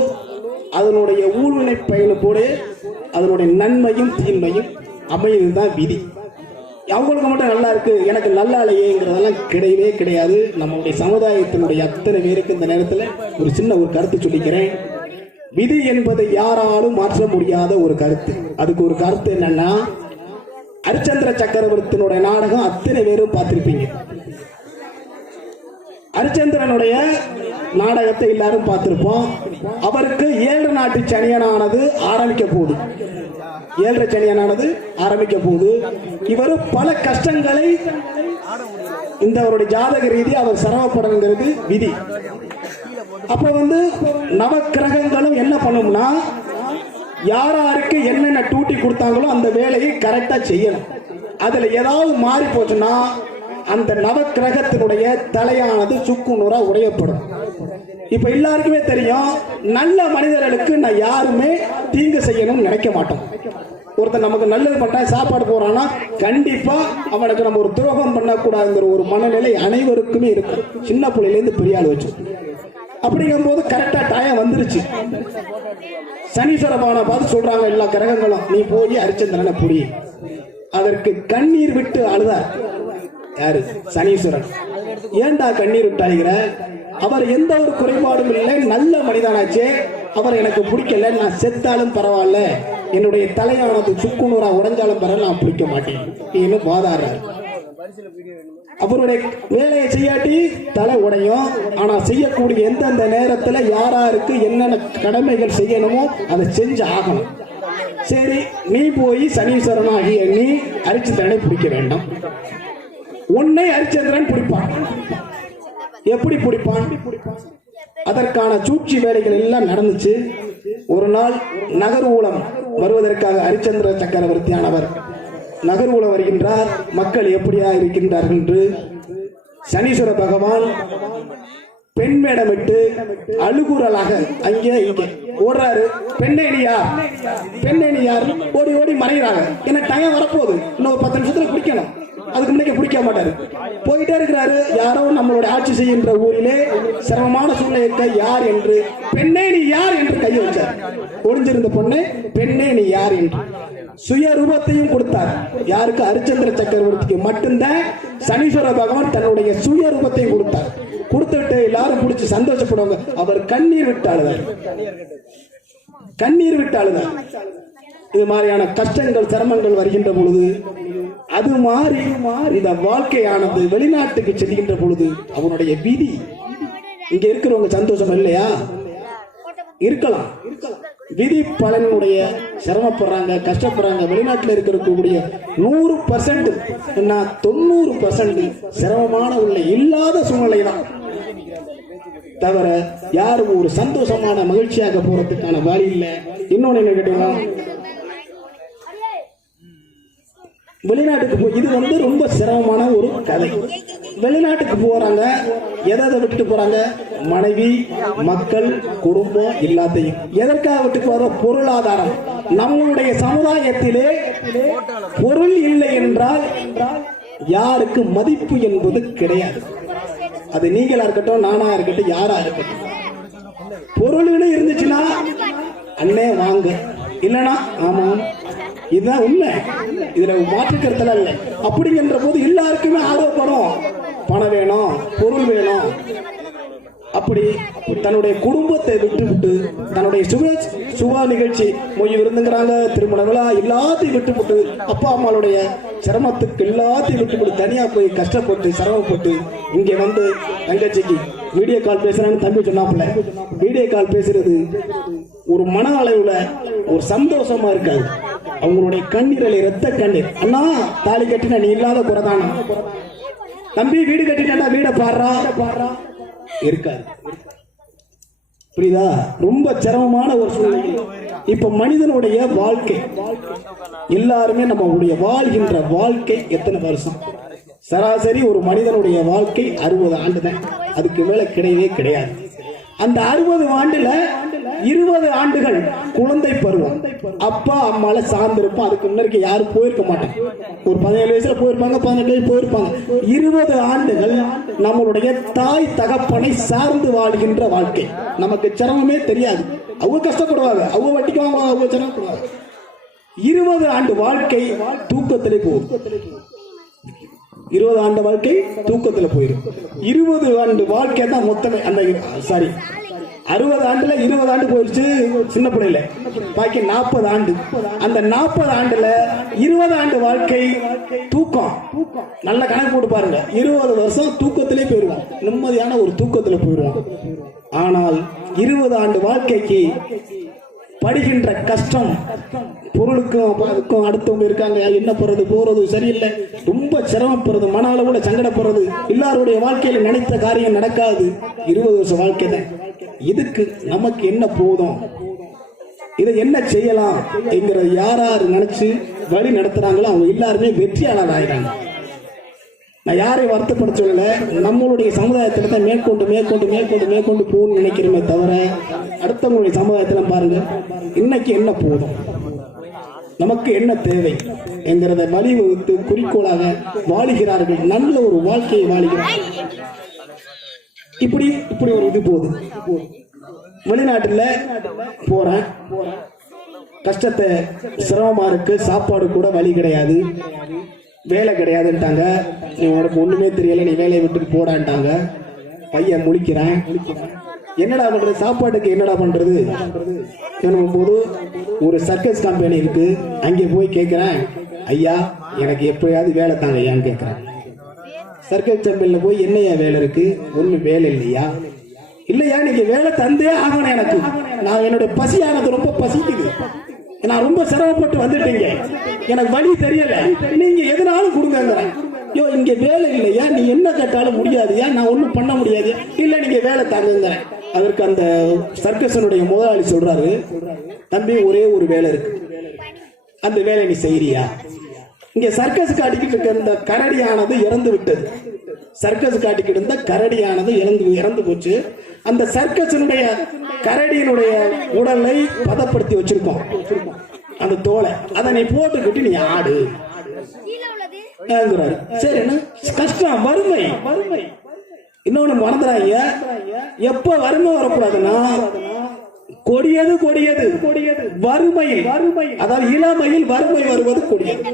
அதனுடைய ஊழ்வினை பயனு கூட அதனுடைய நன்மையும் தீன்மையும் அமையதுதான் விதி. அவங்களுக்கு மட்டும் நல்லா இருக்கு, எனக்கு நல்லா இல்லையேங்கிறதெல்லாம் கிடையவே கிடையாது. நம்மளுடைய சமுதாயத்தினுடைய அத்தனை பேருக்கு இந்த நேரத்தில் ஒரு சின்ன ஒரு கருத்து சொல்லிக்கிறேன். விதி என்பது யாராலும் மாற்ற முடியாத ஒரு கருத்து. அதுக்கு ஒரு கருத்து என்னன்னா, ஹரிச்சந்திர சக்கரவர்த்தியினுடைய நாடகம் அத்தனை பேரும் பார்த்திருப்பீங்க. ஹரிச்சந்திரனுடைய நாடகத்தை எல்லாரும் பார்த்திருப்போம். அவருக்கு 7 நாட்டு சனியனானது ஆரம்பிக்க போகுது. 7 சனியனானது ஆரம்பிக்க போகுது. இவர் பல கஷ்டங்களை இந்த அவருடைய ஜாதக ரீதி அவர் சிரமப்படங்கிறது விதி. அப்ப நவக்கிரகங்களும் என்ன பண்ணும்னா, யாராருக்கு என்னென்ன டூட்டி கொடுத்தாங்களோ அந்த வேலையை கரெக்டா செய்யணும். அதுல ஏதாவது மாறி போச்சுன்னா அந்த நவக்கிரகத்தினுடைய தலையானது சுக்குநூறா உடையப்படும். இப்ப எல்லாருக்குமே தெரியும், நல்ல மனிதர்களுக்கு நான் யாருமே தீங்கு செய்யணும்னு நினைக்க மாட்டோம். ஒருத்தர் நமக்கு நல்லது பண்ணா, சாப்பாடு போறான்னா கண்டிப்பா அவனுக்கு நம்ம ஒரு துரோகம் பண்ணக்கூடாதுங்கிற ஒரு மனநிலை அனைவருக்குமே இருக்கு, சின்ன பிள்ளையில இருந்து பெரிய ஆள் வச்சு. அப்படிங்கும் போது கரெக்டா டைம் வந்துருச்சு. சனீஸ்வர பகவானை பார்த்து சொல்றாங்க எல்லா கிரகங்களும், நீ போய் ஹரிச்சந்திரனை புடி. அதற்கு கண்ணீர் விட்டு அழுதார். யாரு? சனீஸ்வரன். ஏண்டா கண்ணீர் விட்டாய்கிற? அவர் எந்த ஒரு குறைபாடும் இல்லை, நல்ல மனிதனாச்சே. அவர் எனக்கு பிடிக்கல, நான் செத்தாலும் பரவாயில்ல, என்னுடைய தலையானது சுக்குநூறா உடைஞ்சாலும் பரவாயில்ல, நான் பிடிக்க மாட்டேன் வாதாடுறாரு. அவருடைய வேலையை செய்யாட்டி தலை உடையும். ஆனா செய்யக்கூடிய எந்தெந்த நேரத்துல யாராருக்கு என்னென்ன கடமைகள் செய்யணுமோ அதை செஞ்சு ஆகணும். சரி, நீ போய் சனீஸ்வரன் ஆகிய நீ ஹரிச்சந்திரனை பிடிக்க வேண்டாம். உன்னை ஹரிச்சந்திரன் பிடிப்பான். எப்படி பிடிப்பான்? அதற்கான சூழ்ச்சி வேலைகள் எல்லாம் நடந்துச்சு. ஒரு நாள் நகர்வூலம் வருவதற்காக ஹரிச்சந்திர சக்கரவர்த்தியானவர் நகர்வூலம் வருகின்றார். மக்கள் எப்படியா இருக்கின்றார்கள் என்று சனீஸ்வர பகவான் பெண் வேடமிட்டு அழுகுறலாக அங்கே இங்கே ஓடுறாரு. பெண்ணேனியார், பெண்ணேனியார் ஓடி ஓடி மறைகிறாங்க. ஏன்னா டைம் வரப்போகுது, இன்னும் 10 நிமிஷத்துல பிடிக்கணும். அதுக்கு முன்னாடி பிடிக்க மாட்டாரு, போயிட்டே இருக்கிறாரு. யாரோ நம்மளுடைய ஆட்சி செய்கின்ற ஊரிலே சிரமமான சூழ்நிலை இருக்க யார் என்று, பெண்ணே நீ யார் என்று கையை வச்சார். ஒளிஞ்சிருந்த பொண்ணு, பெண்ணே நீ யார் என்று சுய ரூபத்தையும் கொடுத்தார். யாருக்கு? ஹரிச்சந்திர சக்கரவர்த்திக்கு மட்டும்தான் சனீஸ்வர பகவான் தன்னுடைய சுய ரூபத்தையும் கொடுத்தார். கொடுத்துட்டு எல்லாரும் பிடிச்சி சந்தோஷப்படுவாங்க. அவர் கண்ணீர் விட்டு அழுதார், கண்ணீர் விட்டு அழுதார். இது மாதிரியான கஷ்டங்கள் சிரமங்கள் வருகின்ற பொழுது, அது மாறி இந்த வாழ்க்கையானது வெளிநாட்டுக்கு செல்கின்ற பொழுது அவனுடைய விதி. இங்க இருக்கிறவங்க சந்தோஷம் இல்லையா? இருக்கலாம். விதி பலனுடைய சிரமப்படுறாங்க, கஷ்டப்படுறாங்க. வெளிநாட்டில் இருக்கக்கூடிய 100% 90% சிரமமான உள்ள இல்லாத சூழ்நிலை தான் தவிர யாரும் ஒரு சந்தோஷமான மகிழ்ச்சியாக போறதுக்கான வழி இல்லை. இன்னொன்னு என்ன கேட்டீங்கன்னா, வெளிநாட்டுக்கு போய் இது ரொம்ப சிரமமான ஒரு கதை. வெளிநாட்டுக்கு போறாங்க, எதை விட்டு போறாங்க? மனைவி, மக்கள், குடும்பம் எல்லாத்தையும். எதற்காக விட்டு போற? பொருளாதாரம். நம்மளுடைய சமுதாயத்திலே பொருள் இல்லை என்றால் யாருக்கு மதிப்பு என்பது கிடையாது. அது நீங்களா இருக்கட்டும், நானா இருக்கட்டும், யாரா இருக்கட்டும். பொருள்னு இருந்துச்சுன்னா அண்ணே வாங்க, இல்லனா ஆமா, இதுதான் உண்மை. இதுல மாற்றுக்கருத்துல இல்லை. அப்படிங்கின்ற போது எல்லாருக்குமே ஆர்வப்படும், பணம் வேணும், பொருள் வேணும். அப்ப அப்படி தன்னுடைய குடும்பத்தை விட்டுவிட்டு தன்னுடைய சுப நிகழ்ச்சி மொழி விருந்துங்கிறாங்க, திருமண விழா எல்லாத்தையும் விட்டுவிட்டு அப்பா அம்மாவுடைய சிரமத்துக்கு எல்லாத்தையும் விட்டுவிட்டு தனியா போய் கஷ்டப்பட்டு சிரமப்பட்டு இங்க வந்து தங்கச்சிக்கு வீடியோ கால் பேசுறான்னு தம்பி சொன்னாப்புல. வீடியோ கால் பேசுறது ஒரு மன அளவுல ஒரு சந்தோஷமா இருக்காது. அவங்களுடைய கண்ணீரலை ரத்த கண்ணீர். அண்ணா தாலி கட்டின நீ இல்லாத குறைதானா, தம்பி வீடு கட்டினா வீட பாடுறா இருக்காது. புரியுதா? ரொம்ப சிரமமான ஒரு சூழ்நிலை. இப்ப மனிதனுடைய வாழ்க்கை எல்லாருமே நம்மளுடைய வாழ்கின்ற வாழ்க்கை எத்தனை வருஷம்? சராசரி ஒரு மனிதனுடைய வாழ்க்கை 60 ஆண்டு தான். அதுக்கு மேல கிடையவே கிடையாது. அந்த 60 ஆண்டுல 20 ஆண்டுகள் குழந்தை பருவம், அப்பா அம்மால சார்ந்திருப்போம். அதுக்கு முன்னாடி யாரும் போயிருக்க மாட்டாங்க. ஒரு 17 வயசுல போயிருப்பாங்க, 18 வயசு போயிருப்பாங்க. 20 ஆண்டுகள் நம்மளுடைய தாய் தகப்பனை சார்ந்து வாழ்கின்ற வாழ்க்கை. நமக்கு சிரமமே தெரியாது. அவங்க கஷ்டப்படுவாங்க, அவங்க வட்டிக்குவாங்க, அவங்க சிரமப்படுவாங்க. 20 ஆண்டு வாழ்க்கை தூக்கத்திலே போகும். 20 ஆண்டு வாழ்க்கை தூக்கத்துல போயிடும். 20 ஆண்டு வாழ்க்கை தான் மொத்தமே. அந்த 60 ஆண்டுல 20 ஆண்டு போயிடுச்சு சின்ன பிள்ளைல, பாக்கி 40 ஆண்டு. அந்த 40 ஆண்டுல 20 ஆண்டு வாழ்க்கை தூக்கம். நல்ல கணக்கு போட்டு பாருங்க, 20 வருஷம் தூக்கத்திலே போயிடுவோம், நிம்மதியான ஒரு தூக்கத்துல போயிடுவோம். ஆனால் 20 ஆண்டு வாழ்க்கைக்கு படுகின்ற கஷ்டம், பொருளுக்கும் அதுக்கும் அடுத்தவங்க இருக்காங்க, என்ன போறது சரியில்லை, ரொம்ப சிரமப்படுறது, மன அளவுல சங்கடப்படுறது, எல்லாருடைய வாழ்க்கையில நினைத்த காரியம் நடக்காது. 20 வருஷம் வாழ்க்கை தான். இதுக்கு நமக்கு என்ன போதும், இதை என்ன செய்யலாம் என்கிறத யார் நினைச்சு வழி நடத்துறாங்களோ அவங்க எல்லாருமே வெற்றியாளர் ஆகிறாங்க. நான் யாரையும் வருத்தப்பட சொல்லல, நம்மளுடைய சமுதாயத்துல தான் மேற்கொண்டு போகணும்னு நினைக்கிறோமே தவிர அடுத்தவங்களுடைய சமுதாயத்துல பாருங்க இன்னைக்கு என்ன போதும், நமக்கு என்ன தேவை என்கிறத வழிவகுத்து குறிக்கோளாக வாழுகிறார்கள். நல்ல ஒரு வாழ்க்கையை வாழுகிறார்கள். இப்படி ஒரு இது போகுது. வெளிநாட்டுல போறேன், கஷ்டத்தை சிரமமா இருக்கு, சாப்பாடு கூட வழி கிடையாது, வேலை கிடையாதுன்ட்டாங்க, நீ உனக்கு ஒண்ணுமே தெரியல, நீ வேலையை விட்டு போடான்ட்டாங்க. பையன் முழிக்கிறேன், என்னடா பண்றது, சாப்பாட்டுக்கு என்னடா பண்றது போது ஒரு சர்க்கஸ் கம்பெனி இருக்கு, அங்கே போய் கேட்கிறேன், ஐயா எனக்கு எப்படியாவது வேலை தாங்க ஐயான்னு கேட்கிறேன். சர்க்கஸ் கம்பெனில போய் என்னையா வேலை இருக்கு, ஒன்னும் வேலை இல்லையா, இல்லையா நீங்க வேலை தந்தே ஆகணும், எனக்கு நான் என்னோட பசியானது ரொம்ப பசிக்குது, நான் ரொம்ப சிரமப்பட்டு வந்துட்டீங்க, எனக்கு வழி தெரியல, நீங்க எதனாலும் கொடுங்க. யோ இங்க வேலை இல்லையா, நீ என்ன கேட்டாலும் முடியாதுயா, நான் ஒன்னும் பண்ண முடியாது, இல்ல நீங்க வேலை தாங்குங்க. அதற்கு அந்த சர்க்கஸனுடைய முதலாளி சொல்றாரு, தம்பி ஒரே ஒரு வேலை இருக்கு, அந்த வேலை நீ செய்யறியா? இங்க சர்க்கஸ் காட்டிக்கிட்டு இருக்க இந்த கரடியானது இறந்து விட்டது. சர்க்கஸ் காட்டிக்கிட்டு இருந்த கரடியானது இறந்து போச்சு. அந்த சர்க்கஸினுடைய கரடியினுடைய உடலை பதப்படுத்தி வச்சிருக்கோம், அந்த தோலை, அதை நீ போட்டுக்கிட்டு நீ ஆடு. சரி, கஷ்டம், வறுமை. இன்னொன்னு மறந்துறாங்க, எப்ப வறுமை வரக்கூடாதுன்னா கொடியது வறுமையில், அதாவது இளமையில் வறுமை வருவது கொடியது.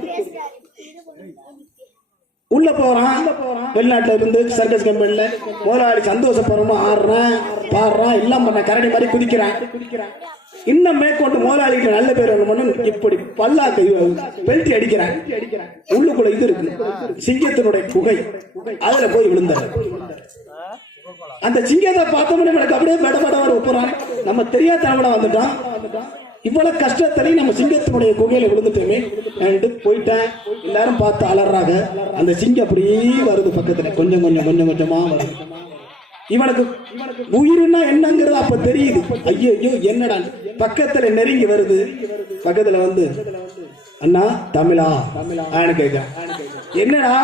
உள்ள போறான், வெளிநாட்டுல இருந்து சர்க்கஸ் கம்பெனில முதலாளி சந்தோஷப்படுறோமா, ஆடுறான் பாடுறான் எல்லாம் பண்ண, கரடி மாதிரி குதிக்கிறான். இன்னும் மேற்கொண்டு முதலாளிக்கு நல்ல பேர் இப்படி பல்லாக்கு பெல்ட்டி அடிக்கிறான். உள்ளுக்குள்ள இது இருக்கு, சிங்கத்தினுடைய குகை, அதுல போய் விழுந்தாரு. அந்த சிங்கத்தை பார்த்தோம்னா எனக்கு அப்படியே பட ஒப்புறான். நம்ம தெரியாத தவணை வந்துட்டான், இவ்வளவு கஷ்டத்திலையும் நம்ம சிங்கத்தினுடைய குகையில விழுந்துட்டோமே போயிட்டேன். எல்லாரும் பார்த்து அலறாங்க. அந்த சிங்கம் அப்படியே வருது பக்கத்துல, கொஞ்சம் கொஞ்சமா வருது. இவனுக்கு உயிர்னா என்னங்கிறது அப்ப தெரியுது. ஐயோ என்னடா, பக்கத்துல நெருங்கி வருது. பக்கத்துல வந்து, அண்ணா தமிழா கேட்க, என்னடா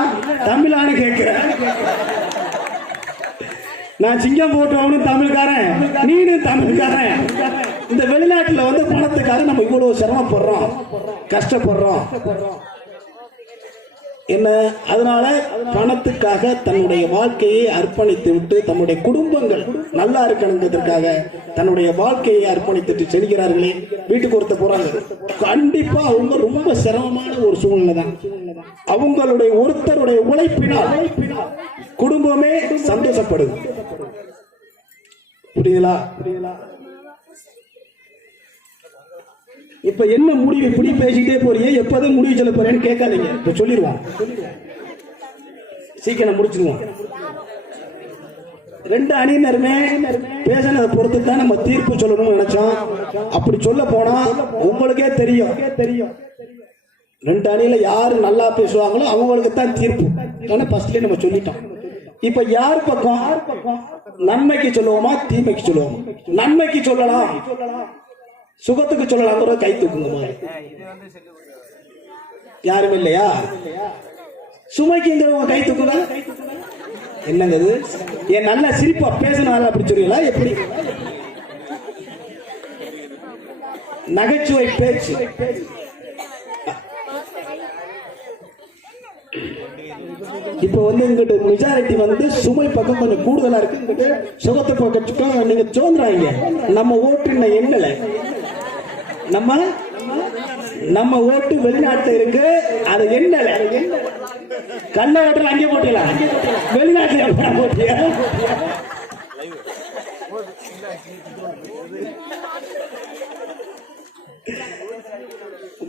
தமிழான்னு கேட்கிற, நான் சிங்கம் போட்டவனும் தமிழ்காரன், நீனும் தமிழ்காரன். இந்த வெளிநாட்டுல வந்து பணத்துக்காக நம்ம இவ்வளவு சிரமப்படுறோம், கஷ்டப்படுறோம். என்ன, அதனால பணத்துக்காக தன்னுடைய வாழ்க்கையை அர்ப்பணித்து விட்டு தன்னுடைய குடும்பங்கள் நல்லா இருக்கணுங்கிறதுக்காக தன்னுடைய வாழ்க்கையை அர்ப்பணித்துட்டு செல்கிறார்களே, வீட்டுக்கு ஒருத்த போறாங்க, கண்டிப்பா அவங்க ரொம்ப சிரமமான ஒரு சூழ்நிலை தான். அவங்களுடைய ஒருத்தருடைய உழைப்பினால் குடும்பமே சந்தோஷப்படுது. புரியுதா? இப்ப என்ன முடிவு? இப்படி பேசிட்டே போறீங்க, எப்பதான் முடிவு சொல்ல போறேன்னு கேட்காதீங்க. இப்ப சொல்லிடுவோம், சீக்கிரம் முடிச்சிருவோம். ரெண்டு அணியினருமே பேசினதை பொறுத்து தான் நம்ம தீர்ப்பு சொல்லணும்னு நினைச்சோம். அப்படி சொல்ல போனா உங்களுக்கே தெரியும், ரெண்டு அணியில யாரு நல்லா பேசுவாங்களோ அவங்களுக்கு தான் தீர்ப்பு. ஃபர்ஸ்ட்லயே நம்ம சொல்லிட்டோம். இப்ப யார் பக்கம்? நன்மைக்கு சொல்லுவோமா தீமைக்கு சொல்லுவோமா? நன்மைக்கு சொல்லலாம், சுகத்துக்கு சொல்லலாம். கை தூக்குங்க. யாரும் இல்லையா? சுமைக்குங்கிறவங்க கை தூக்குங்க. என்னங்க இது? என் நல்ல சிரிப்பா பேசினால அப்படி சொல்றீங்களா? எப்படி நகைச்சுவை பேச்சு? இப்ப இங்கிட்ட மெஜாரிட்டி சுமை பக்கம் கொஞ்சம் கூடுதலா இருக்கு. இங்கிட்ட சுகத்தை பக்கம் நீங்க சோந்துறாங்க. நம்ம ஓட்டு எண்ணல, நம்ம ஓட்டு வெளிநாட்டுல இருக்கு, அது எண்ணல. கள்ள ஓட்டுல அங்கே போட்டீங்களா? வெளிநாட்டுல போட்டியா?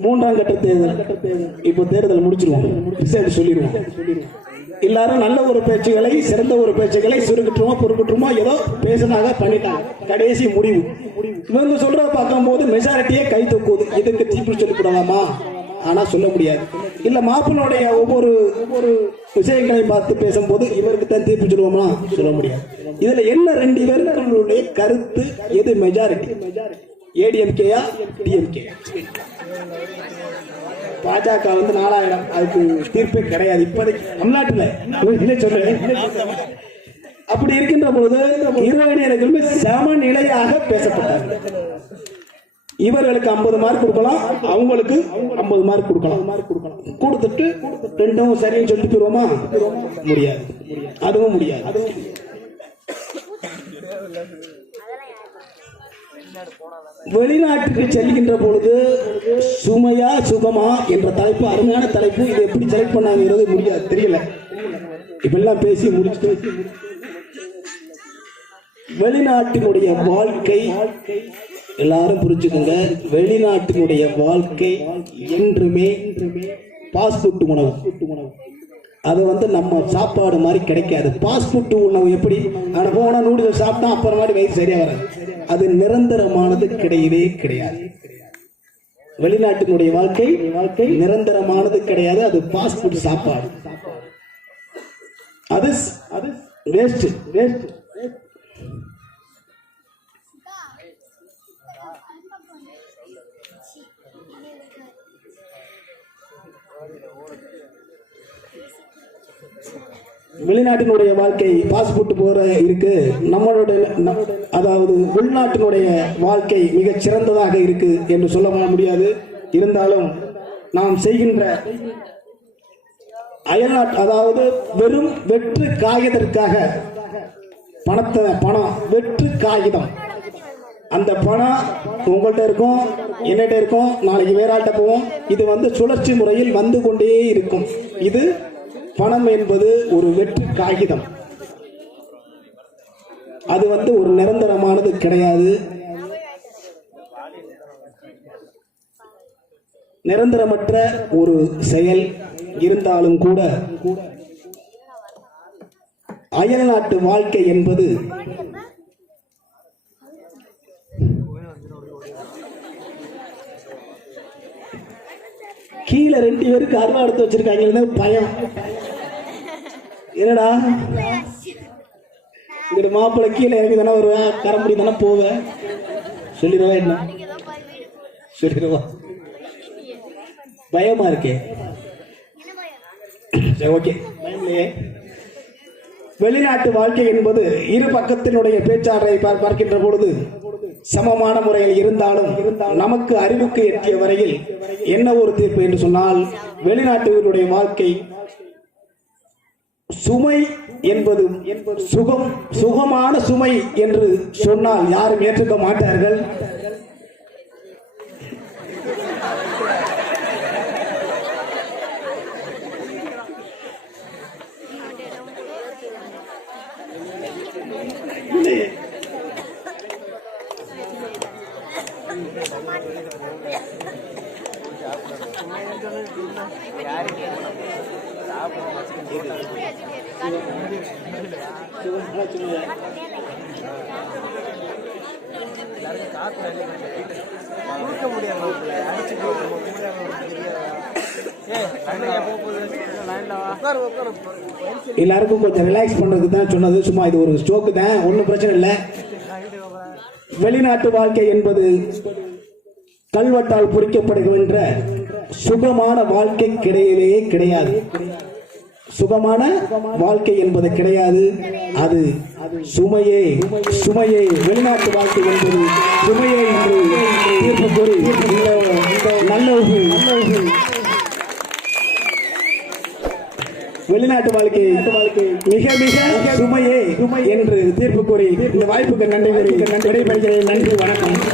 மூன்றாம் கட்ட தேர்தல். இப்போ தேர்தல் முடிச்சிருவோம், சொல்லிடுவோம். எல்லாரும் நல்ல ஒரு பேச்சுகளை, சிறந்த ஒரு பேச்சுகளை சுருக்கட்டுமோ பொறுக்கட்டுமோ ஏதோ பேசினாங்க, பண்ணிட்டாங்க. கடைசி முடிவு இவங்க சொல்றத பார்க்கும் போது மெஜாரிட்டியே கை தூக்குது. இதுக்கு தீர்ப்பு சொல்லிவிடலாமா? ஆனா சொல்ல முடியாது. இல்ல மாப்பிள்ளையுடைய ஒவ்வொரு விஷயங்களையும் பார்த்து பேசும்போது இவருக்கு தான் தீர்ப்பு சொல்லுவோமா? சொல்ல முடியாது. இதுல என்ன ரெண்டு பேருடைய கருத்து எது மெஜாரிட்டி? ஏடிஎம்கேயா டிஎம்கே? பாஜக 4000, அதுக்கு தீர்ப்பே கிடையாது இப்போதைக்கு தமிழ்நாட்டில் சொல்றேன். அப்படி இருக்கின்ற பொழுது இருவரையர்களுமே சமநிலையாக பேசப்பட்டார்கள். இவர்களுக்கு 50 மார்க் கொடுக்கலாம், அவங்களுக்கு 50 மார்க் கொடுக்கலாம். கொடுத்துட்டு ரெண்டும் சரின்னு சொல்லிட்டு போயிருவோமா? முடியாது, அதுவும் முடியாது. வெளிநாட்டுக்கு செல்கின்ற பொழுது சுமையா சுகமா என்ற தலைப்பு, அருமையான தலைப்பு. இது எப்படி செலக்ட் பண்ணாங்கிறது முடியாது, தெரியல. இப்பெல்லாம் பேசி முடிச்சுட்டு வெளிநாட்டினுடைய வாழ்க்கை எல்லாரும் புரிஞ்சுக்கோங்க. வெளிநாட்டினுடைய வாழ்க்கை என்றுமே பாஸ்போர்ட் உணவு. அது நம்ம சாப்பாடு மாதிரி கிடைக்காது. பாஸ்போர்ட் உணவு எப்படி போனா நூடுல்ஸ் சாப்பிட்டா அப்புறம் மாதிரி வயிறு சரியா வராது. அது நிரந்தரமானது கிடையவே கிடையாது. வெளிநாட்டினுடைய வாழ்க்கை நிரந்தரமானது கிடையாது. அது பாஸ்போர்ட் சாப்பாடு. அது வேஸ்ட். வெளிநாட்டினுடைய வாழ்க்கை பாஸ்போர்ட் போற இருக்கு. நம்மளுடைய அதாவது உள்நாட்டினுடைய வாழ்க்கை மிக சிறந்ததாக இருக்கு என்று சொல்ல முடியாது. இருந்தாலும் நாம் செய்கின்ற அயல்நாட்டு, அதாவது வெறும் வெற்று காகிதத்திற்காக பணம் வெற்று காகிதம். அந்த பணம் உங்கள்கிட்ட இருக்கும், என்னிட்ட இருக்கும், நாளைக்கு வேற ஆள்கிட்ட போவோம். இது சுழற்சி முறையில் வந்து கொண்டே இருக்கும். இது பணம் என்பது ஒரு வெற்று காகிதம். அது ஒரு நிரந்தரமானது கிடையாது. நிரந்தரமற்ற ஒரு செயல். இருந்தாலும் கூட அயல் நாட்டு வாழ்க்கை என்பது கீழே 2 பேருக்கு அருவா எடுத்து வச்சிருக்காங்க. பயம் என்னடா? இங்க மாப்பிள்ளை கீழே இறங்கி தானே வருவ, கரம்படி தானே போவ, சொல்லிடுவா என்ன? சொல்லிடுவா. பயமா இருக்கே. சரி, ஓகே, பயம்லையே. வெளிநாட்டு வாழ்க்கை என்பது இரு பக்கத்தினுடைய பேச்சாளரை பார்க்கின்ற பொழுது சமமான முறையில் இருந்தாலும் நமக்கு அறிவுக்கு எட்டிய வரையில் என்ன ஒரு தீர்ப்பு என்று சொன்னால், வெளிநாட்டுகளுடைய வாழ்க்கை சுமை என்பது சுகமான சுமை என்று சொன்னால் யாரும் ஏற்றுக்க மாட்டார்கள். எல்லாருக்கும் கொஞ்சம் ரிலாக்ஸ் பண்றதுக்கு தான் சொன்னது. சும்மா இது ஒரு ஸ்ட்ரோக்கு தான், ஒன்றும் பிரச்சனை இல்லை. வெளிநாட்டு வாழ்க்கை என்பது கல்வெட்டால் பொறிக்கப்படுகின்ற சுகமான வாழ்க்கை கிடையவே கிடையாது. சுகமான வாழ்க்கை என்பது கிடையாது. அது சுமையே சுமையே. வெளிநாட்டு வாழ்க்கை என்பது சுமையே என்று தீர்ப்பு கூறி நல்லவர்கள் வெளிநாட்டு வாழ்க்கை மிக மிக சுமையே என்று தீர்ப்பு கூறி இந்த வாய்ப்புக்கு நன்றி கூறி விடைபெறுகிறேன். நன்றி, வணக்கம்.